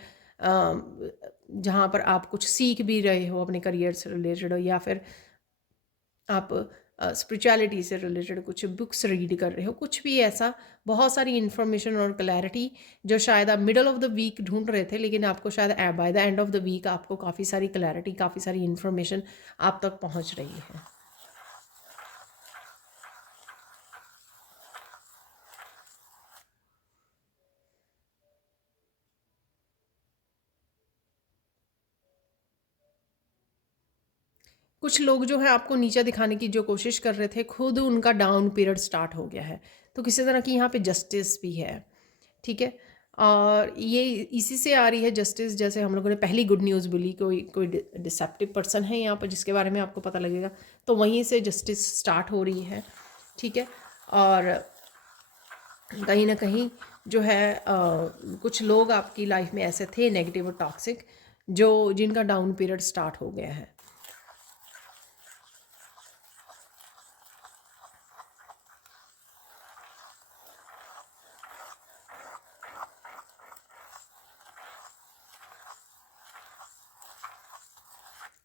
जहाँ पर आप कुछ सीख भी रहे हो अपने करियर से रिलेटेड, या फिर आप स्पिरिचुअलिटी से रिलेटेड कुछ बुक्स रीड कर रहे हो, कुछ भी ऐसा। बहुत सारी इन्फॉर्मेशन और क्लैरिटी जो शायद आप मिडल ऑफ द वीक ढूंढ रहे थे, लेकिन आपको शायद by the end of the week आपको काफ़ी सारी क्लैरिटी, काफ़ी सारी इन्फॉर्मेशन आप तक पहुंच रही है। कुछ लोग जो है आपको नीचा दिखाने की जो कोशिश कर रहे थे, खुद उनका डाउन पीरियड स्टार्ट हो गया है। तो किसी तरह की यहाँ पे जस्टिस भी है, ठीक है। और ये इसी से आ रही है जस्टिस। जैसे हम लोगों ने पहली गुड न्यूज़ बोली, कोई कोई डिसेप्टिव पर्सन है यहाँ पर जिसके बारे में आपको पता लगेगा, तो वहीं से जस्टिस स्टार्ट हो रही है, ठीक है। और कहीं ना कहीं जो है कुछ लोग आपकी लाइफ में ऐसे थे नेगेटिव और टॉक्सिक, जो जिनका डाउन पीरियड स्टार्ट हो गया है।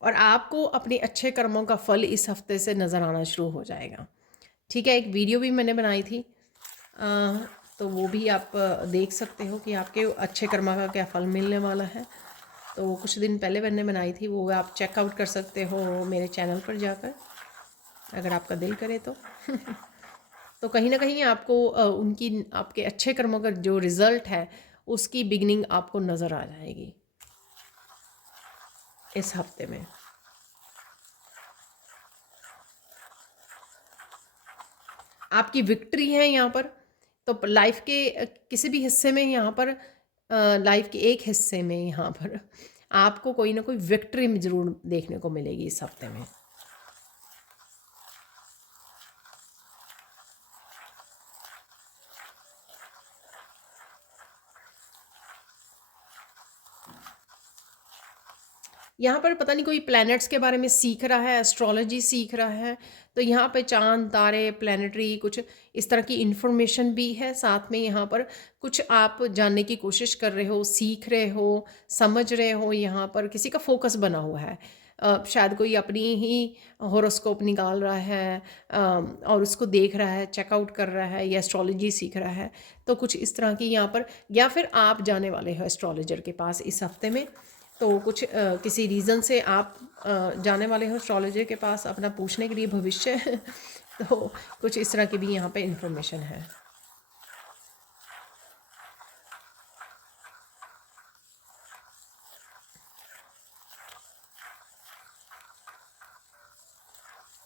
और आपको अपने अच्छे कर्मों का फल इस हफ्ते से नज़र आना शुरू हो जाएगा, ठीक है। एक वीडियो भी मैंने बनाई थी, तो वो भी आप देख सकते हो कि आपके अच्छे कर्मा का क्या फल मिलने वाला है। तो वो कुछ दिन पहले मैंने बनाई थी, वो आप चेकआउट कर सकते हो मेरे चैनल पर जाकर, अगर आपका दिल करे तो। तो कहीं ना कहीं आपको उनकी, आपके अच्छे कर्मों का जो रिज़ल्ट है उसकी बिगनिंग आपको नज़र आ जाएगी इस हफ्ते में। आपकी विक्ट्री है यहाँ पर। तो लाइफ के किसी भी हिस्से में यहाँ पर, लाइफ के एक हिस्से में यहाँ पर आपको कोई ना कोई विक्ट्री ज़रूर देखने को मिलेगी इस हफ्ते में। यहाँ पर पता नहीं कोई प्लैनेट्स के बारे में सीख रहा है, एस्ट्रोलॉजी सीख रहा है। तो यहाँ पे चांद, तारे, प्लैनेटरी कुछ इस तरह की इन्फॉर्मेशन भी है। साथ में यहाँ पर कुछ आप जानने की कोशिश कर रहे हो, सीख रहे हो, समझ रहे हो। यहाँ पर किसी का फोकस बना हुआ है, शायद कोई अपनी ही हॉरोस्कोप निकाल रहा है, और उसको देख रहा है, चेकआउट कर रहा है, या एस्ट्रोलॉजी सीख रहा है। तो कुछ इस तरह की यहाँ पर, या फिर आप जाने वाले हो एस्ट्रोलॉजर के पास इस हफ्ते में। तो कुछ किसी रीज़न से आप जाने वाले हो एस्ट्रोलॉजर के पास अपना पूछने के लिए भविष्य। तो कुछ इस तरह की भी यहाँ पे इंफॉर्मेशन है।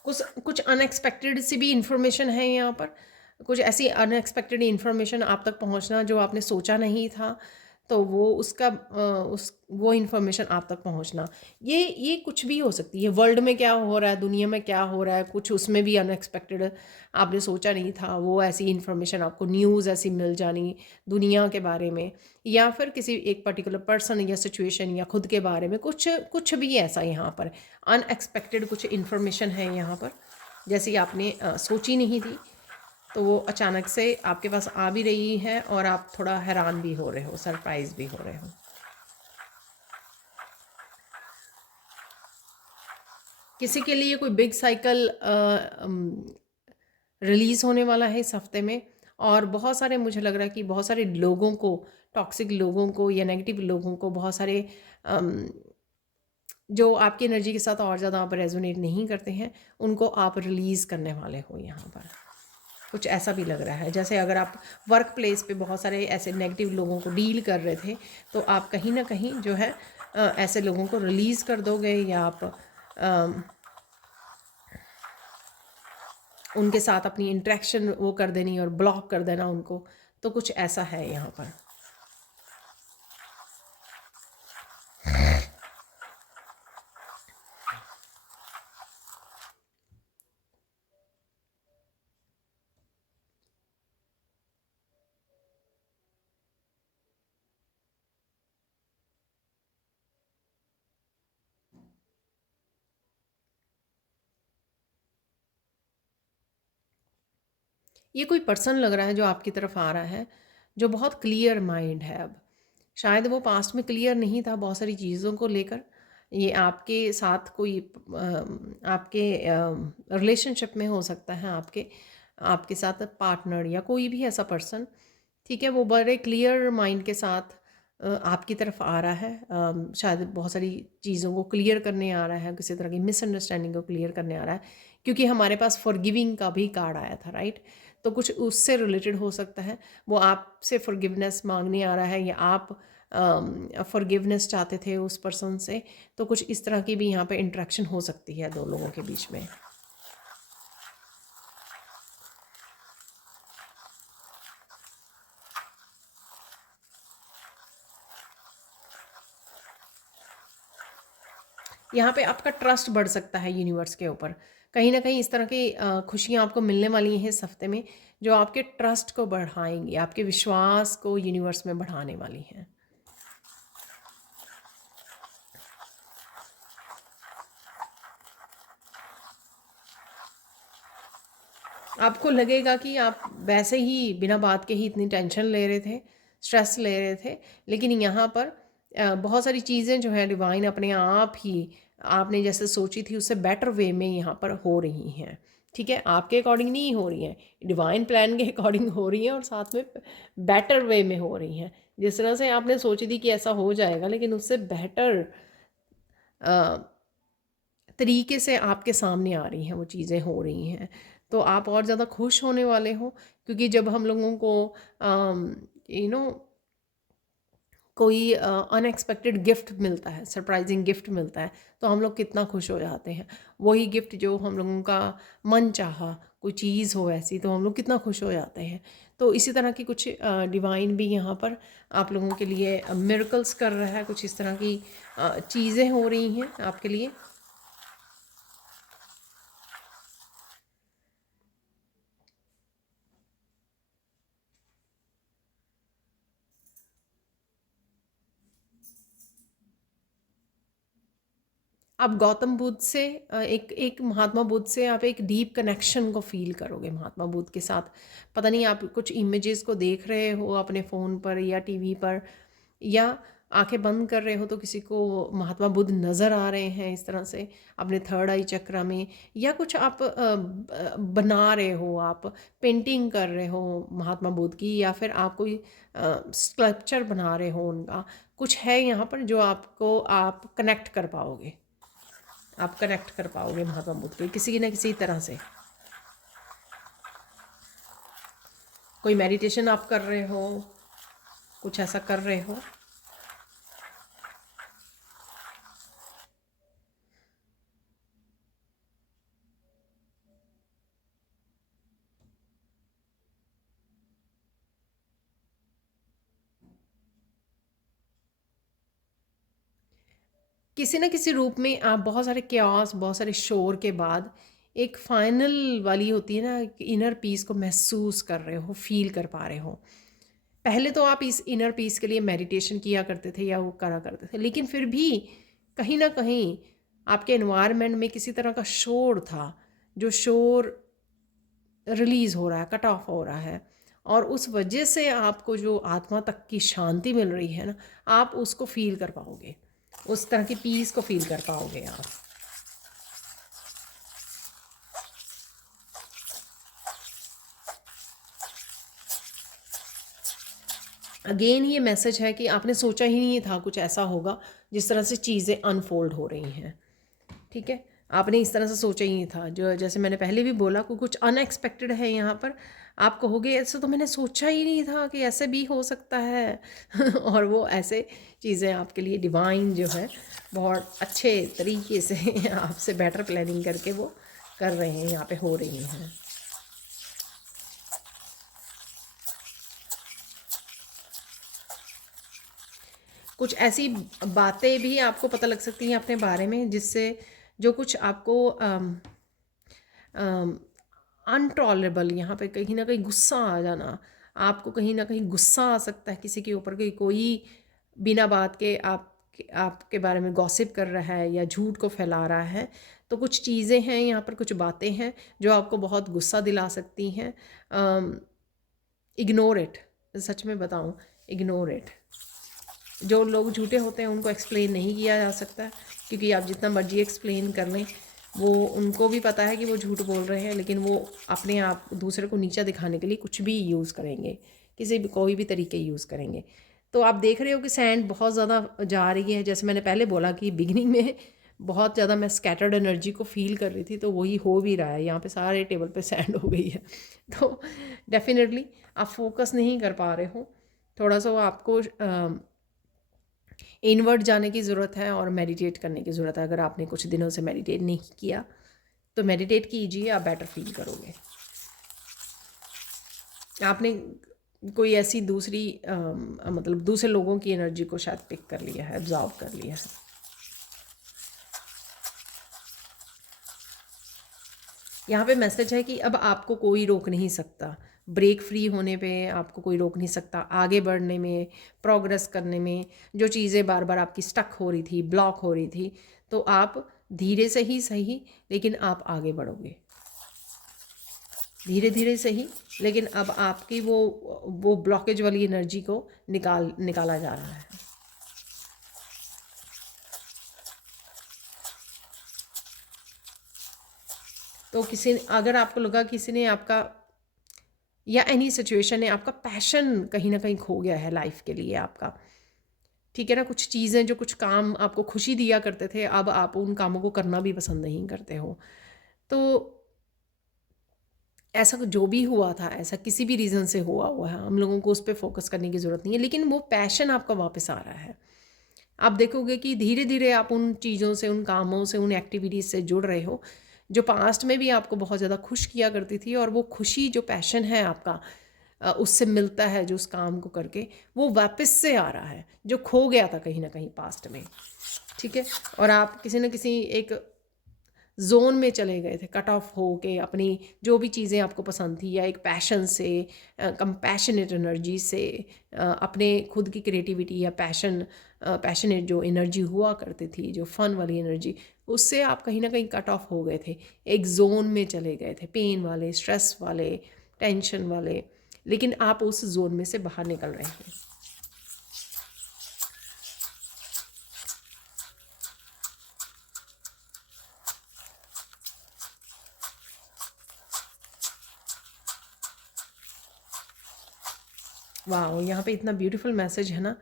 कुछ कुछ अनएक्सपेक्टेड सी भी इंफॉर्मेशन है यहाँ पर। कुछ ऐसी अनएक्सपेक्टेड इंफॉर्मेशन आप तक पहुँचना जो आपने सोचा नहीं था, तो वो उसका उस वो इन्फॉर्मेशन आप तक पहुँचना। ये कुछ भी हो सकती है, वर्ल्ड में क्या हो रहा है, दुनिया में क्या हो रहा है, कुछ उसमें भी अनएक्सपेक्टेड आपने सोचा नहीं था, वो ऐसी इन्फॉर्मेशन आपको, न्यूज़ ऐसी मिल जानी दुनिया के बारे में, या फिर किसी एक पर्टिकुलर पर्सन या सिचुएशन या खुद के बारे में, कुछ कुछ भी ऐसा यहाँ पर अनएक्सपेक्टेड कुछ इन्फॉर्मेशन है यहाँ पर, जैसी आपने सोची नहीं थी। तो वो अचानक से आपके पास आ भी रही है और आप थोड़ा हैरान भी हो रहे हो, सरप्राइज भी हो रहे हो। किसी के लिए कोई बिग साइकिल रिलीज़ होने वाला है इस हफ्ते में। और बहुत सारे, मुझे लग रहा है कि बहुत सारे लोगों को, टॉक्सिक लोगों को या नेगेटिव लोगों को, बहुत सारे जो आपकी एनर्जी के साथ और ज़्यादा आप रेजोनेट नहीं करते हैं, उनको आप रिलीज़ करने वाले हो यहाँ पर। कुछ ऐसा भी लग रहा है, जैसे अगर आप वर्क प्लेस पे बहुत सारे ऐसे नेगेटिव लोगों को डील कर रहे थे, तो आप कहीं ना कहीं जो है ऐसे लोगों को रिलीज़ कर दोगे, या आप उनके साथ अपनी इंटरेक्शन वो कर देनी और ब्लॉक कर देना उनको। तो कुछ ऐसा है यहाँ पर। ये कोई पर्सन लग रहा है जो आपकी तरफ आ रहा है, जो बहुत क्लियर माइंड है अब। शायद वो पास्ट में क्लियर नहीं था बहुत सारी चीज़ों को लेकर। ये आपके साथ कोई आपके रिलेशनशिप में हो सकता है, आपके आपके साथ पार्टनर या कोई भी ऐसा पर्सन, ठीक है, वो बड़े क्लियर माइंड के साथ आपकी तरफ आ रहा है। शायद बहुत सारी चीज़ों को क्लियर करने आ रहा है, किसी तरह की मिसअंडरस्टैंडिंग को क्लियर करने आ रहा है, क्योंकि हमारे पास फॉरगिविंग का भी कार्ड आया था, राइट। तो कुछ उससे रिलेटेड हो सकता है, वो आपसे फॉरगिवनेस मांगने आ रहा है या आप फॉरगिवनेस चाहते थे उस पर्सन से। तो कुछ इस तरह की भी यहाँ पे इंटरेक्शन हो सकती है दो लोगों के बीच में। यहाँ पे आपका ट्रस्ट बढ़ सकता है यूनिवर्स के ऊपर। कहीं ना कहीं इस तरह की खुशियाँ आपको मिलने वाली हैं इस हफ्ते में, जो आपके ट्रस्ट को बढ़ाएंगी, आपके विश्वास को यूनिवर्स में बढ़ाने वाली हैं। आपको लगेगा कि आप वैसे ही बिना बात के ही इतनी टेंशन ले रहे थे, स्ट्रेस ले रहे थे, लेकिन यहाँ पर बहुत सारी चीज़ें जो हैं डिवाइन अपने आप ही आपने जैसे सोची थी उससे बेटर वे में यहाँ पर हो रही हैं। ठीक है, आपके अकॉर्डिंग नहीं हो रही हैं, डिवाइन प्लान के अकॉर्डिंग हो रही हैं और साथ में बेटर वे में हो रही हैं। जिस तरह से आपने सोची थी कि ऐसा हो जाएगा, लेकिन उससे बेटर तरीके से आपके सामने आ रही हैं, वो चीज़ें हो रही हैं। तो आप और ज़्यादा खुश होने वाले हो, क्योंकि जब हम लोगों को यू नो कोई अनएक्सपेक्टेड गिफ्ट मिलता है, सरप्राइजिंग गिफ्ट मिलता है, तो हम लोग कितना खुश हो जाते हैं। वही गिफ्ट जो हम लोगों का मन चाहा कोई चीज़ हो ऐसी, तो हम लोग कितना खुश हो जाते हैं। तो इसी तरह की कुछ डिवाइन भी यहाँ पर आप लोगों के लिए मिरेकल्स कर रहा है, कुछ इस तरह की चीज़ें हो रही हैं आपके लिए। आप गौतम बुद्ध से एक एक महात्मा बुद्ध से आप एक डीप कनेक्शन को फील करोगे महात्मा बुद्ध के साथ। पता नहीं आप कुछ इमेजेस को देख रहे हो अपने फ़ोन पर या टीवी पर, या आंखें बंद कर रहे हो तो किसी को महात्मा बुद्ध नज़र आ रहे हैं इस तरह से अपने थर्ड आई चक्र में, या कुछ आप बना रहे हो, आप पेंटिंग कर रहे हो महात्मा बुद्ध की, या फिर आप कोई स्कल्पचर बना रहे हो उनका। कुछ है यहाँ पर जो आपको आप कनेक्ट कर पाओगे, आप कनेक्ट कर पाओगे महात्मा बुद्ध के किसी न किसी तरह से। कोई मेडिटेशन आप कर रहे हो, कुछ ऐसा कर रहे हो। किसी न किसी रूप में आप बहुत सारे क्यास, बहुत सारे शोर के बाद एक फाइनल वाली होती है ना, इनर पीस को महसूस कर रहे हो, फील कर पा रहे हो। पहले तो आप इस इनर पीस के लिए मेडिटेशन किया करते थे या वो करा करते थे, लेकिन फिर भी कहीं ना कहीं आपके एनवायरनमेंट में किसी तरह का शोर था, जो शोर रिलीज़ हो रहा है, कट ऑफ हो रहा है, और उस वजह से आपको जो आत्मा तक की शांति मिल रही है ना, आप उसको फील कर पाओगे, उस तरह की पीस को फील कर पाओगे आप। अगेन ये मैसेज है कि आपने सोचा ही नहीं था कुछ ऐसा होगा जिस तरह से चीज़ें अनफोल्ड हो रही हैं। ठीक है, आपने इस तरह से सोचा ही नहीं था, जो जैसे मैंने पहले भी बोला कि कुछ अनएक्सपेक्टेड है यहाँ पर। आप कहोगे ऐसे तो मैंने सोचा ही नहीं था कि ऐसे भी हो सकता है और वो ऐसे चीज़ें आपके लिए डिवाइन जो है बहुत अच्छे तरीके से आपसे बेटर प्लानिंग करके वो कर रहे हैं, यहाँ पे हो रही हैं। कुछ ऐसी बातें भी आपको पता लग सकती हैं अपने बारे में, जिससे जो कुछ आपको अनटॉलरेबल, यहाँ पे कहीं ना कहीं गुस्सा आ जाना, आपको कहीं ना कहीं गुस्सा आ सकता है किसी के ऊपर कि कोई बिना बात के आप आपके बारे में गॉसिप कर रहा है या झूठ को फैला रहा है, तो कुछ चीज़ें हैं यहाँ पर, कुछ बातें हैं जो आपको बहुत गुस्सा दिला सकती हैं। इग्नोर इट, सच में बताऊँ, इग्नोर इट। जो लोग झूठे होते हैं उनको एक्सप्लेन नहीं किया जा सकता, क्योंकि आप जितना मर्जी एक्सप्लेन कर लें, वो उनको भी पता है कि वो झूठ बोल रहे हैं, लेकिन वो अपने आप दूसरे को नीचा दिखाने के लिए कुछ भी यूज़ करेंगे, किसी भी कोई भी तरीके यूज़ करेंगे। तो आप देख रहे हो कि सैंड बहुत ज़्यादा जा रही है। जैसे मैंने पहले बोला कि बिगनिंग में बहुत ज़्यादा मैं स्कैटर्ड एनर्जी को फील कर रही थी, तो वही हो भी रहा है। यहाँ पे सारे टेबल पे सैंड हो गई है। तो डेफिनेटली आप फोकस नहीं कर पा रहे हो, थोड़ा सा वो आपको इनवर्ट जाने की ज़रूरत है और मेडिटेट करने की ज़रूरत है। अगर आपने कुछ दिनों से मेडिटेट नहीं किया तो मेडिटेट कीजिए, आप बेटर फील करोगे। आपने कोई ऐसी दूसरी मतलब दूसरे लोगों की एनर्जी को शायद पिक कर लिया है, एब्जॉर्व कर लिया है। यहाँ पे मैसेज है कि अब आपको कोई रोक नहीं सकता। ब्रेक फ्री होने पे आपको कोई रोक नहीं सकता, आगे बढ़ने में, प्रोग्रेस करने में। जो चीज़ें बार बार आपकी स्टक हो रही थी, ब्लॉक हो रही थी, तो आप धीरे से ही सही, लेकिन आप आगे बढ़ोगे। धीरे धीरे सही, लेकिन अब आपकी वो ब्लॉकेज वाली एनर्जी को निकाला जा रहा है। तो अगर आपको लगा किसी ने आपका या एनी सिचुएशन है, आपका पैशन कहीं ना कहीं खो गया है लाइफ के लिए आपका, ठीक है ना, कुछ चीज़ें जो कुछ काम आपको खुशी दिया करते थे, अब आप उन कामों को करना भी पसंद नहीं करते हो। तो ऐसा जो भी हुआ था, ऐसा किसी भी रीज़न से हुआ है, हम लोगों को उस पर फोकस करने की ज़रूरत नहीं है, लेकिन वो पैशन आपका वापस आ रहा है। आप देखोगे कि धीरे धीरे आप उन चीज़ों से, उन कामों से, उन एक्टिविटीज़ से जुड़ रहे हो जो पास्ट में भी आपको बहुत ज़्यादा खुश किया करती थी, और वो खुशी, जो पैशन है आपका, उससे मिलता है जो उस काम को करके, वो वापस से आ रहा है, जो खो गया था कहीं ना कहीं पास्ट में। ठीक है, और आप किसी न किसी एक जोन में चले गए थे, कट ऑफ हो के अपनी जो भी चीज़ें आपको पसंद थी, या एक पैशन से, कंपैशनेट एनर्जी से, अपने खुद की क्रिएटिविटी या पैशनेट जो एनर्जी हुआ करती थी, जो फन वाली एनर्जी, उससे आप कहीं ना कहीं कट ऑफ हो गए थे, एक जोन में चले गए थे, पेन वाले, स्ट्रेस वाले, टेंशन वाले, लेकिन आप उस जोन में से बाहर निकल रहे हैं। वाह, यहाँ पे इतना ब्यूटीफुल मैसेज है ना,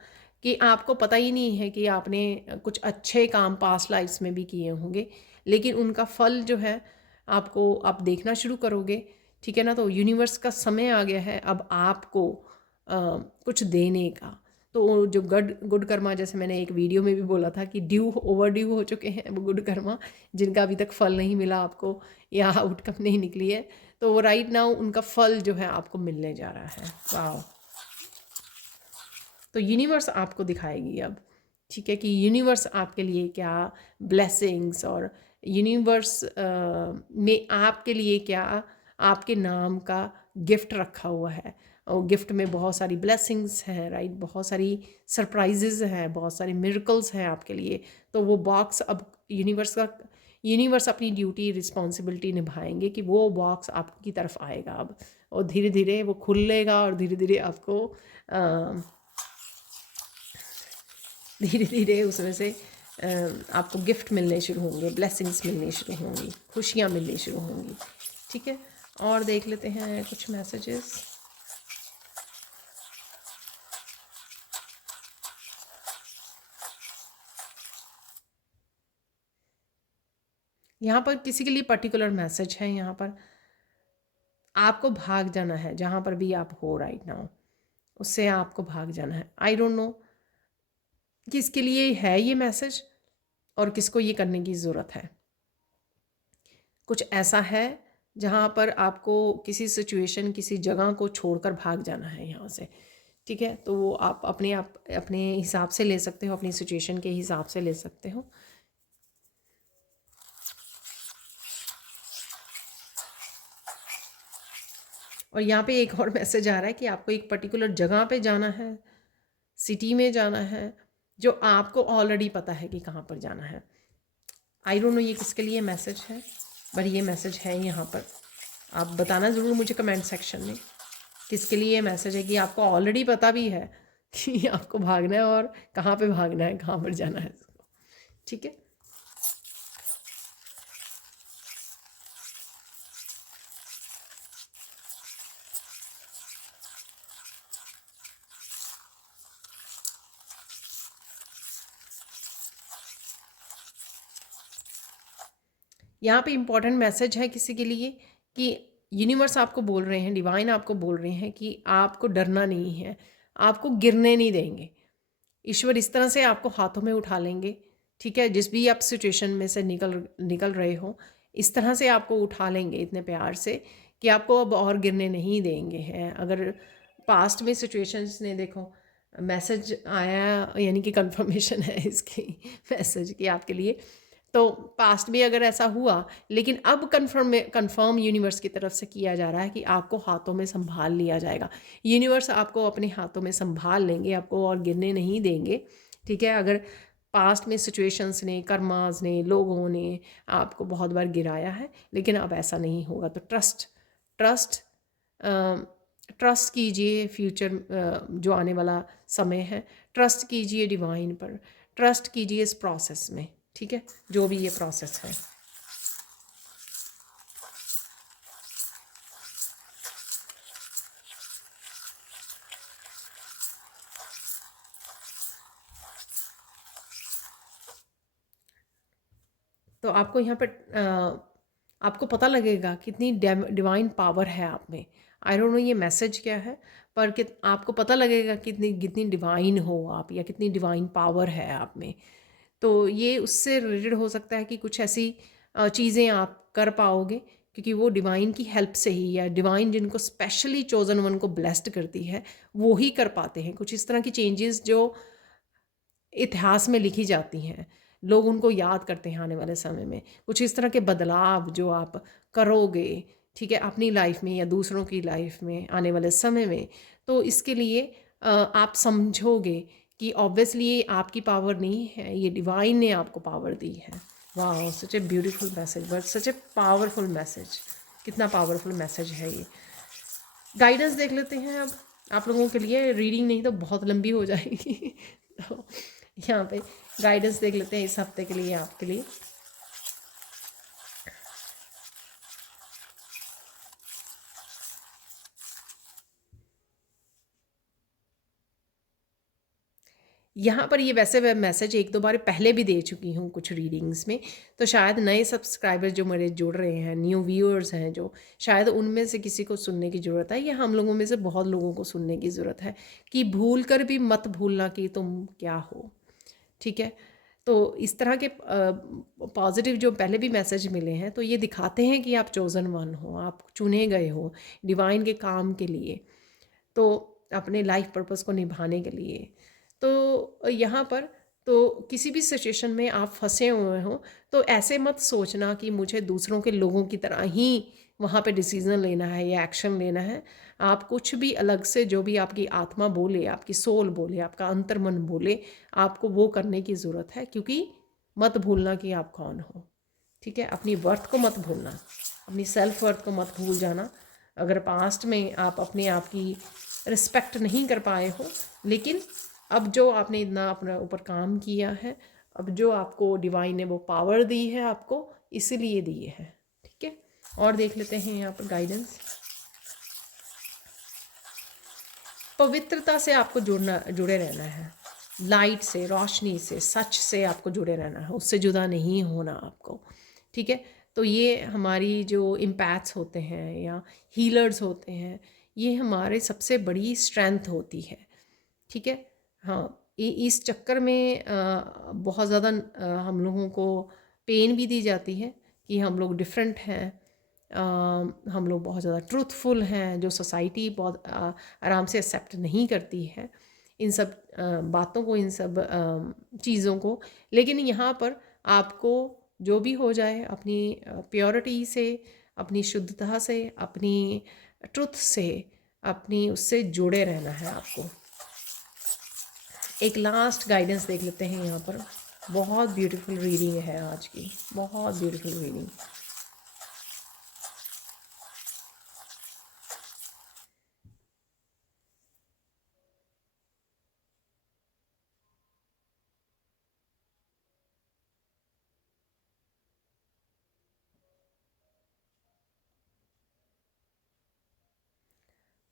कि आपको पता ही नहीं है कि आपने कुछ अच्छे काम पास्ट लाइफ्स में भी किए होंगे, लेकिन उनका फल जो है आपको, आप देखना शुरू करोगे। ठीक है ना, तो यूनिवर्स का समय आ गया है अब आपको कुछ देने का। तो जो गुड कर्मा, जैसे मैंने एक वीडियो में भी बोला था कि ओवर ड्यू हो चुके हैं वो गुड कर्मा, जिनका अभी तक फल नहीं मिला आपको, या आउटकम नहीं निकली है, तो वो राइट नाउ उनका फल जो है आपको मिलने जा रहा है। वाह, तो यूनिवर्स आपको दिखाएगी अब, ठीक है, कि यूनिवर्स आपके लिए क्या ब्लेसिंग्स, और यूनिवर्स में आपके लिए क्या आपके नाम का गिफ्ट रखा हुआ है। और गिफ्ट में बहुत सारी ब्लेसिंग्स हैं, राइट, बहुत सारी सरप्राइजेज हैं, बहुत सारे मिरेकल्स हैं आपके लिए। तो वो बॉक्स अब यूनिवर्स अपनी ड्यूटी, रिस्पॉन्सिबिलिटी निभाएंगे कि वो बॉक्स आपकी तरफ आएगा अब, और धीरे धीरे वो खुलेगा, और धीरे धीरे आपको धीरे धीरे उसमें से आपको गिफ्ट मिलने शुरू होंगे, ब्लेसिंग्स मिलने शुरू होंगी, खुशियाँ मिलनी शुरू होंगी। ठीक है, और देख लेते हैं कुछ मैसेजेस। यहाँ पर किसी के लिए पर्टिकुलर मैसेज है, यहाँ पर आपको भाग जाना है, जहाँ पर भी आप हो राइट नाउ, उससे आपको भाग जाना है। आई डोंट नो किसके लिए है ये मैसेज और किसको ये करने की ज़रूरत है। कुछ ऐसा है जहाँ पर आपको किसी सिचुएशन, किसी जगह को छोड़कर भाग जाना है यहाँ से। ठीक है, तो वो आप अपने हिसाब से ले सकते हो, अपनी सिचुएशन के हिसाब से ले सकते हो। और यहाँ पे एक और मैसेज आ रहा है कि आपको एक पर्टिकुलर जगह पे जाना है, सिटी में जाना है, जो आपको ऑलरेडी पता है कि कहाँ पर जाना है। आई डोंट नो ये किसके लिए मैसेज है, पर ये मैसेज है यहाँ पर। आप बताना ज़रूर मुझे कमेंट सेक्शन में किसके लिए ये मैसेज है कि आपको ऑलरेडी पता भी है कि आपको भागना है और कहाँ पे भागना है, कहाँ पर जाना है। ठीक है, यहाँ पे इम्पोर्टेंट मैसेज है किसी के लिए कि यूनिवर्स आपको बोल रहे हैं, डिवाइन आपको बोल रहे हैं कि आपको डरना नहीं है, आपको गिरने नहीं देंगे। ईश्वर इस तरह से आपको हाथों में उठा लेंगे, ठीक है, जिस भी आप सिचुएशन में से निकल रहे हो, इस तरह से आपको उठा लेंगे इतने प्यार से कि आपको अब और गिरने नहीं देंगे हैं। अगर पास्ट में सिचुएशंस ने देखो मैसेज आया, यानी कि कंफर्मेशन है इसकी मैसेज की आपके लिए। तो पास्ट में अगर ऐसा हुआ, लेकिन अब कंफर्म यूनिवर्स की तरफ से किया जा रहा है कि आपको हाथों में संभाल लिया जाएगा। यूनिवर्स आपको अपने हाथों में संभाल लेंगे, आपको और गिरने नहीं देंगे। ठीक है, अगर पास्ट में सिचुएशंस ने, कर्मास ने, लोगों ने आपको बहुत बार गिराया है, लेकिन अब ऐसा नहीं होगा। तो ट्रस्ट ट्रस्ट कीजिए फ्यूचर, जो आने वाला समय है, ट्रस्ट कीजिए डिवाइन पर, ट्रस्ट कीजिए इस प्रोसेस में। ठीक है, जो भी ये प्रोसेस है। तो आपको यहाँ पर आपको पता लगेगा कितनी डिवाइन पावर है आप में। आई डोंट नो ये मैसेज क्या है, पर कि आपको पता लगेगा कितनी कितनी डिवाइन हो आप, या कितनी डिवाइन पावर है आप में। तो ये उससे रिलेटेड हो सकता है कि कुछ ऐसी चीज़ें आप कर पाओगे क्योंकि वो डिवाइन की हेल्प से ही, या डिवाइन जिनको स्पेशली चोजन वन को ब्लेस्ड करती है वो ही कर पाते हैं। कुछ इस तरह की चेंजेस जो इतिहास में लिखी जाती हैं, लोग उनको याद करते हैं आने वाले समय में। कुछ इस तरह के बदलाव जो आप करोगे, ठीक है, अपनी लाइफ में या दूसरों की लाइफ में आने वाले समय में, तो इसके लिए आप समझोगे कि ऑब्वियसली ये आपकी पावर नहीं है, ये डिवाइन ने आपको पावर दी है। वाह, such a beautiful message, but such a powerful message. कितना पावरफुल मैसेज है ये। गाइडेंस देख लेते हैं अब आप लोगों के लिए। रीडिंग नहीं तो बहुत लंबी हो जाएगी तो यहाँ पे गाइडेंस देख लेते हैं इस हफ्ते के लिए आपके लिए। यहाँ पर ये वैसे मैं मैसेज एक दो बार पहले भी दे चुकी हूँ कुछ रीडिंग्स में, तो शायद नए सब्सक्राइबर्स जो मेरे जुड़ रहे हैं, न्यू व्यूअर्स हैं जो, शायद उनमें से किसी को सुनने की ज़रूरत है, या हम लोगों में से बहुत लोगों को सुनने की ज़रूरत है कि भूल कर भी मत भूलना कि तुम क्या हो। ठीक है, तो इस तरह के पॉजिटिव जो पहले भी मैसेज मिले हैं, तो ये दिखाते हैं कि आप चोज़न वन हो, आप चुने गए हो डिवाइन के काम के लिए, तो अपने लाइफ पर्पस को निभाने के लिए। तो यहाँ पर तो किसी भी सिचुएशन में आप फंसे हुए हो तो ऐसे मत सोचना कि मुझे दूसरों के लोगों की तरह ही वहाँ पे डिसीज़न लेना है या एक्शन लेना है। आप कुछ भी अलग से, जो भी आपकी आत्मा बोले, आपकी सोल बोले, आपका अंतर्मन बोले, आपको वो करने की ज़रूरत है। क्योंकि मत भूलना कि आप कौन हो। ठीक है, अपनी वर्थ को मत भूलना, अपनी सेल्फ वर्थ को मत भूल जाना। अगर पास्ट में आप अपने आप की रिस्पेक्ट नहीं कर पाए हो, लेकिन अब जो आपने इतना अपने ऊपर काम किया है, अब जो आपको डिवाइन ने वो पावर दी है, आपको इसीलिए दी है। ठीक है, और देख लेते हैं यहाँ पर गाइडेंस। पवित्रता से आपको जुड़े रहना है, लाइट से, रोशनी से, सच से आपको जुड़े रहना है, उससे जुदा नहीं होना आपको। ठीक है, तो ये हमारी जो इम्पैथ्स होते हैं या हीलर्स होते हैं, ये हमारे सबसे बड़ी स्ट्रेंथ होती है। ठीक है, हाँ, इस चक्कर में बहुत ज़्यादा हम लोगों को पेन भी दी जाती है कि हम लोग डिफरेंट हैं, हम लोग बहुत ज़्यादा ट्रूथफुल हैं, जो सोसाइटी बहुत आराम से एक्सेप्ट नहीं करती है इन सब बातों को, इन सब चीज़ों को। लेकिन यहाँ पर आपको जो भी हो जाए, अपनी प्योरिटी से, अपनी शुद्धता से, अपनी ट्रुथ से, अपनी उससे जुड़े रहना है आपको। एक लास्ट गाइडेंस देख लेते हैं यहाँ पर। बहुत ब्यूटीफुल रीडिंग है आज की, बहुत ब्यूटीफुल रीडिंग।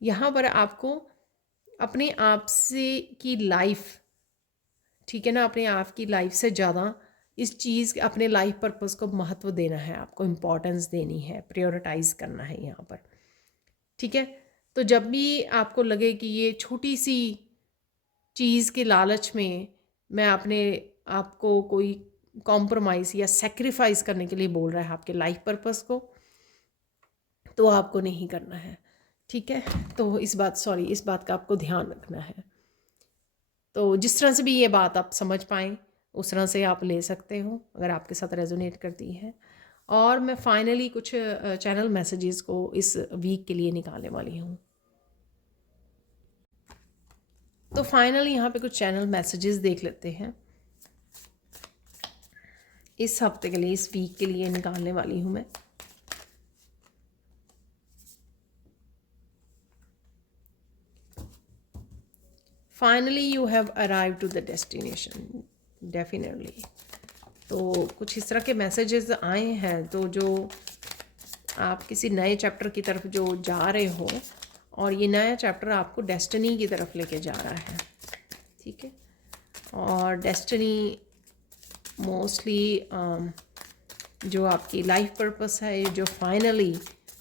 यहाँ पर आपको अपने आप से की लाइफ, ठीक है ना, अपने आप की लाइफ से ज़्यादा इस चीज़, अपने लाइफ पर्पस को महत्व देना है, आपको इम्पोर्टेंस देनी है, प्रायोरिटाइज करना है यहाँ पर, ठीक है। तो जब भी आपको लगे कि ये छोटी सी चीज़ के लालच में मैं अपने आपको कोई कॉम्प्रोमाइज़ या सेक्रीफाइस करने के लिए बोल रहा है आपके लाइफ पर्पस को, तो आपको नहीं करना है, ठीक है। तो इस बात का आपको ध्यान रखना है। तो जिस तरह से भी ये बात आप समझ पाएँ उस तरह से आप ले सकते हो, अगर आपके साथ रेजोनेट करती है। और मैं फाइनली कुछ चैनल मैसेजेस को इस वीक के लिए निकालने वाली हूँ। तो फाइनली यहाँ पे कुछ चैनल मैसेजेस देख लेते हैं इस हफ्ते के लिए, इस वीक के लिए निकालने वाली हूँ मैं। Finally you have arrive to the destination, definitely. तो कुछ इस तरह के मैसेजेस आए हैं, तो जो आप किसी नए चैप्टर की तरफ जो जा रहे हो, और ये नया चैप्टर आपको डेस्टिनी की तरफ लेके जा रहा है, ठीक है। और डेस्टिनी मोस्टली जो आपकी लाइफ पर्पस है, जो फाइनली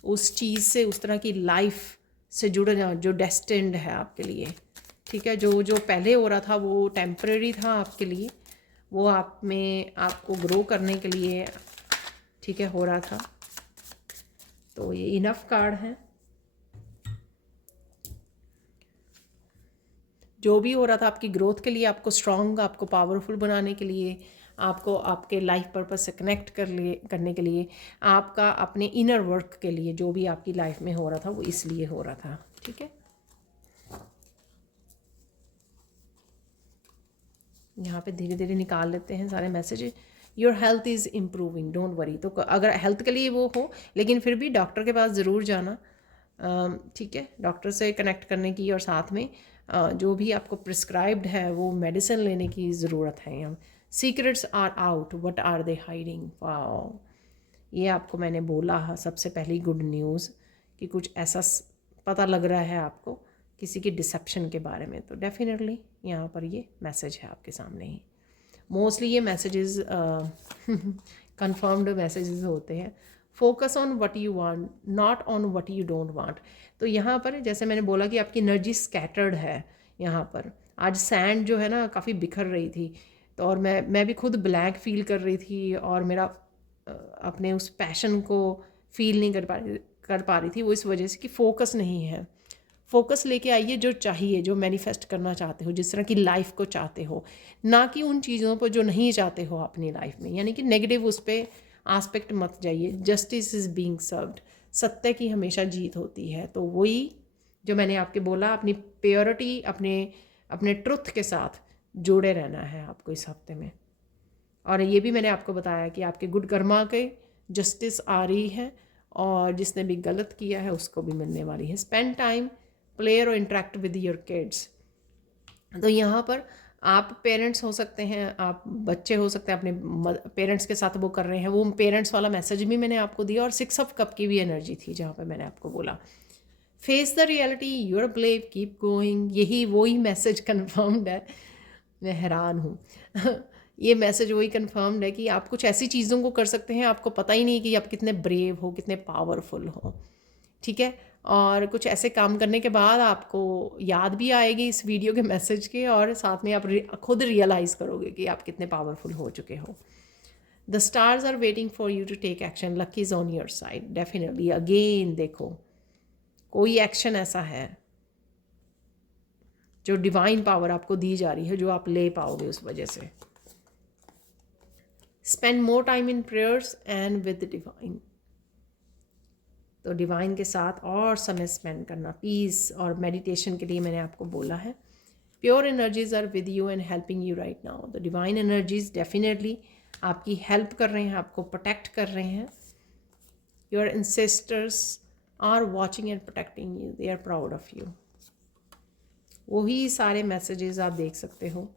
उस चीज़ से, उस तरह की लाइफ से जुड़ जा, जो डेस्टिन्ड है आपके लिए, ठीक है। जो पहले हो रहा था वो टेम्परेरी था आपके लिए, वो आप में आपको ग्रो करने के लिए, ठीक है, हो रहा था। तो ये इनफ कार्ड है। जो भी हो रहा था आपकी ग्रोथ के लिए, आपको स्ट्रॉन्ग, आपको पावरफुल बनाने के लिए, आपको आपके लाइफ पर्पस से कनेक्ट करने के लिए, आपका अपने इनर वर्क के लिए, जो भी आपकी लाइफ में हो रहा था वो इसलिए हो रहा था, ठीक है। यहाँ पे धीरे धीरे निकाल लेते हैं सारे message. Your health is improving, don't worry. तो अगर हेल्थ के लिए वो हो, लेकिन फिर भी डॉक्टर के पास ज़रूर जाना, ठीक है, डॉक्टर से कनेक्ट करने की, और साथ में जो भी आपको प्रिस्क्राइब्ड है वो मेडिसिन लेने की ज़रूरत है। यहाँ secrets are out, what are they hiding. Wow, ये आपको मैंने बोला सबसे पहली गुड न्यूज़ कि कुछ ऐसा पता लग रहा है आपको किसी की डिसेप्शन के बारे में। तो डेफिनेटली यहाँ पर ये मैसेज है आपके सामने ही। मोस्टली ये मैसेजेस कंफर्म्ड मैसेजेस होते हैं। Focus on what you want, not on what you don't want. तो यहाँ पर जैसे मैंने बोला कि आपकी एनर्जी स्कैटर्ड है। यहाँ पर आज सैंड जो है ना काफ़ी बिखर रही थी, तो और मैं भी खुद ब्लैंक फील कर रही थी, और मेरा अपने उस पैशन को फील नहीं कर पा रही थी। वो इस वजह से कि फोकस नहीं है। फोकस लेके आइए जो चाहिए, जो मैनिफेस्ट करना चाहते हो, जिस तरह की लाइफ को चाहते हो, ना कि उन चीज़ों पर जो नहीं चाहते हो अपनी लाइफ में। यानी कि नेगेटिव उस पर आस्पेक्ट मत जाइए। जस्टिस इज़ बीइंग सर्व्ड, सत्य की हमेशा जीत होती है। तो वही जो मैंने आपके बोला, अपनी प्योरिटी, अपने अपने ट्रुथ के साथ जुड़े रहना है आपको इस हफ्ते में। और ये भी मैंने आपको बताया कि आपके गुड कर्मा के जस्टिस आ रही है, और जिसने भी गलत किया है उसको भी मिलने वाली है। स्पेंड टाइम, प्लेयर और इंटरेक्ट विद योर किड्स। तो यहाँ पर आप पेरेंट्स हो सकते हैं, आप बच्चे हो सकते हैं, अपने पेरेंट्स के साथ वो कर रहे हैं। वो पेरेंट्स वाला मैसेज भी मैंने आपको दिया, और 6 ऑफ कप की भी एनर्जी थी जहाँ पे मैंने आपको बोला face the reality, you're brave, keep going. यही वही मैसेज कन्फर्म्ड है। मैं हैरान हूँ ये मैसेज वही कन्फर्म्ड है कि आप कुछ ऐसी चीज़ों को कर सकते हैं, आपको पता ही नहीं कि आप कितने ब्रेव हो, कितने पावरफुल हो, ठीक है। और कुछ ऐसे काम करने के बाद आपको याद भी आएगी इस वीडियो के मैसेज के, और साथ में आप खुद रियलाइज़ करोगे कि आप कितने पावरफुल हो चुके हो। The stars are waiting for you to take action, luck is on your side. Definitely again देखो, कोई एक्शन ऐसा है जो डिवाइन पावर आपको दी जा रही है, जो आप ले पाओगे उस वजह से। Spend more time in prayers and with divine. तो डिवाइन के साथ और समय स्पेंड करना, पीस और मेडिटेशन के लिए मैंने आपको बोला है। Pure energies are with you and helping you right now. The divine energies definitely आपकी हेल्प कर रहे हैं, आपको प्रोटेक्ट कर रहे हैं। Your ancestors are watching and protecting you, they are proud of you. वही सारे मैसेजेस आप देख सकते हो।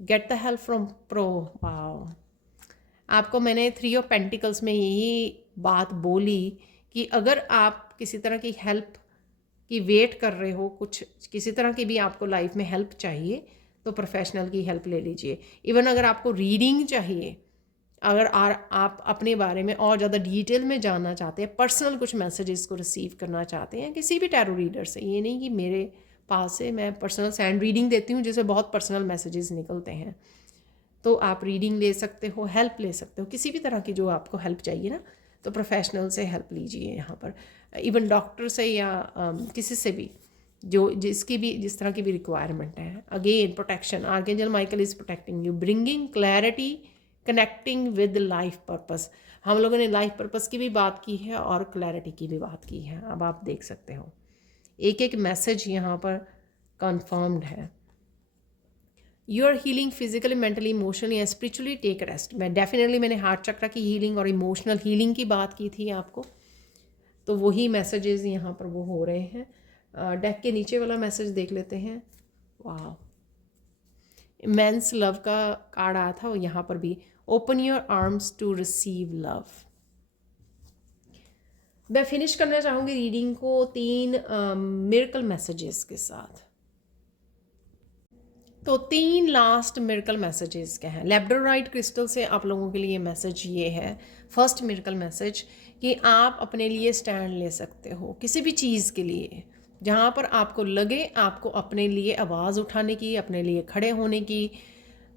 Get the help from pro. Wow, आपको मैंने 3 ऑफ पेंटिकल्स में यही बात बोली कि अगर आप किसी तरह की हेल्प की वेट कर रहे हो, कुछ किसी तरह की भी आपको लाइफ में हेल्प चाहिए, तो प्रोफेशनल की हेल्प ले लीजिए। इवन अगर आपको रीडिंग चाहिए, अगर आप अपने बारे में और ज़्यादा डिटेल में जानना चाहते हैं, पर्सनल कुछ मैसेजेस को रिसीव करना चाहते हैं किसी भी टैरो रीडर से, ये नहीं कि मेरे पास से मैं पर्सनल सैंड रीडिंग देती हूँ जिसमें बहुत पर्सनल मैसेजेस निकलते हैं, तो आप रीडिंग ले सकते हो, हेल्प ले सकते हो, किसी भी तरह की जो आपको हेल्प चाहिए ना, तो प्रोफेशनल से हेल्प लीजिए यहाँ पर। इवन डॉक्टर से या किसी से भी जो जिस तरह की भी रिक्वायरमेंट है। Again protection, archangel Michael is protecting you, bringing clarity, connecting with life purpose. हम लोगों ने लाइफ पर्पस की भी बात की है और क्लैरिटी की भी बात की है। अब आप देख सकते हो एक एक मैसेज यहाँ पर कन्फर्म्ड है। You are healing physically, mentally, emotionally and spiritually, take rest. मैंने हार्ट चक्र की हीलिंग और इमोशनल हीलिंग की बात की थी आपको, तो वही मैसेजेस यहाँ पर वो हो रहे हैं। डेक के नीचे वाला मैसेज देख लेते हैं। वाह, इमेंस लव का कार्ड आया था, यहाँ पर भी open your arms to receive love. मैं फिनिश करना चाहूँगी रीडिंग को 3 मिरेकल मैसेजेस के साथ। तो 3 लास्ट मिरेकल मैसेजेस क्या हैं। लैब्राडोराइट क्रिस्टल से आप लोगों के लिए मैसेज ये है, फर्स्ट मिरेकल मैसेज, कि आप अपने लिए स्टैंड ले सकते हो किसी भी चीज़ के लिए। जहाँ पर आपको लगे आपको अपने लिए आवाज़ उठाने की, अपने लिए खड़े होने की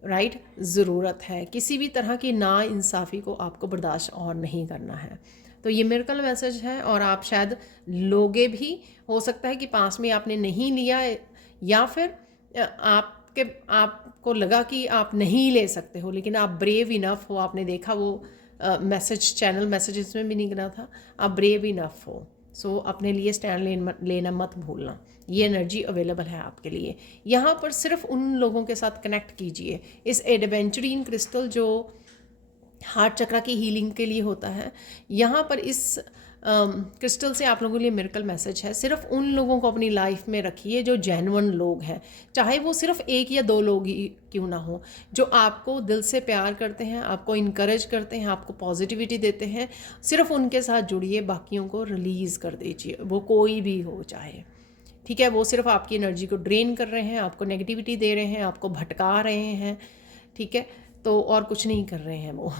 राइट ज़रूरत है। किसी भी तरह की नाइंसाफ़ी को आपको बर्दाश्त और नहीं करना है। तो ये मिरेकल मैसेज है और आप शायद लोगे भी, हो सकता है कि पास में आपने नहीं लिया, या फिर आपको लगा कि आप नहीं ले सकते हो, लेकिन आप ब्रेव इनफ हो। आपने देखा वो मैसेज चैनल मैसेजेस में भी निकला था, आप ब्रेव इनफ हो। सो अपने लिए स्टैंड लेना मत भूलना। ये एनर्जी अवेलेबल है आपके लिए। यहाँ पर सिर्फ उन लोगों के साथ कनेक्ट कीजिए। इस एडवेंचरिन क्रिस्टल जो हार्ट चक्र की हीलिंग के लिए होता है, यहाँ पर इस क्रिस्टल से आप लोगों के लिए मिरेकल मैसेज है। सिर्फ उन लोगों को अपनी लाइफ में रखिए जो जेन्युइन लोग हैं, चाहे वो सिर्फ 1 या 2 लोग ही क्यों ना हो, जो आपको दिल से प्यार करते हैं, आपको इनकरेज करते हैं, आपको पॉजिटिविटी देते हैं। सिर्फ उनके साथ जुड़िए, बाकियों को रिलीज़ कर दीजिए, वो कोई भी हो चाहे, ठीक है। वो सिर्फ आपकी एनर्जी को ड्रेन कर रहे हैं, आपको नेगेटिविटी दे रहे हैं, आपको भटका रहे हैं, ठीक है, तो और कुछ नहीं कर रहे हैं वो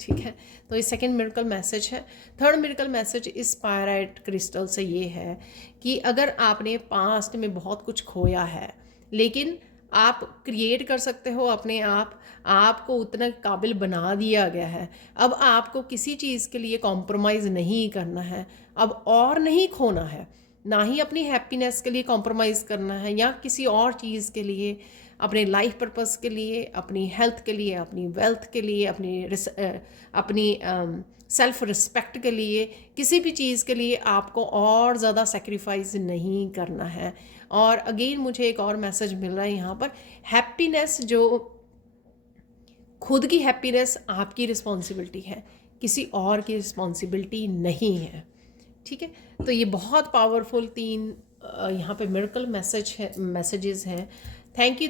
ठीक है। तो ये सेकंड मिरेकल मैसेज है। थर्ड मिरेकल मैसेज इस पायराइट क्रिस्टल से ये है कि अगर आपने पास्ट में बहुत कुछ खोया है, लेकिन आप क्रिएट कर सकते हो अपने आपको उतना काबिल बना दिया गया है। अब आपको किसी चीज़ के लिए कॉम्प्रोमाइज़ नहीं करना है, अब और नहीं खोना है, ना ही अपनी हैप्पीनेस के लिए कॉम्प्रोमाइज़ करना है या किसी और चीज़ के लिए, अपने लाइफ पर्पस के लिए, अपनी हेल्थ के लिए, अपनी वेल्थ के लिए, अपनी सेल्फ रिस्पेक्ट के लिए, किसी भी चीज़ के लिए आपको और ज़्यादा सेक्रीफाइस नहीं करना है। और अगेन मुझे एक और मैसेज मिल रहा है यहाँ पर, हैप्पीनेस, जो खुद की हैप्पीनेस आपकी रिस्पॉन्सिबिलिटी है, किसी और की रिस्पॉन्सिबिलिटी नहीं है, ठीक है। तो ये बहुत पावरफुल 3 यहाँ पे मिरेकल मैसेजेस हैं। Thank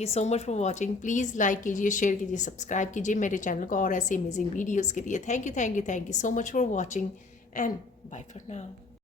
you so much for watching. Please like कीजिए, शेयर कीजिए, सब्सक्राइब कीजिए मेरे चैनल को और ऐसे अमेजिंग वीडियोज़ के लिए। Thank you so much for watching and bye for now.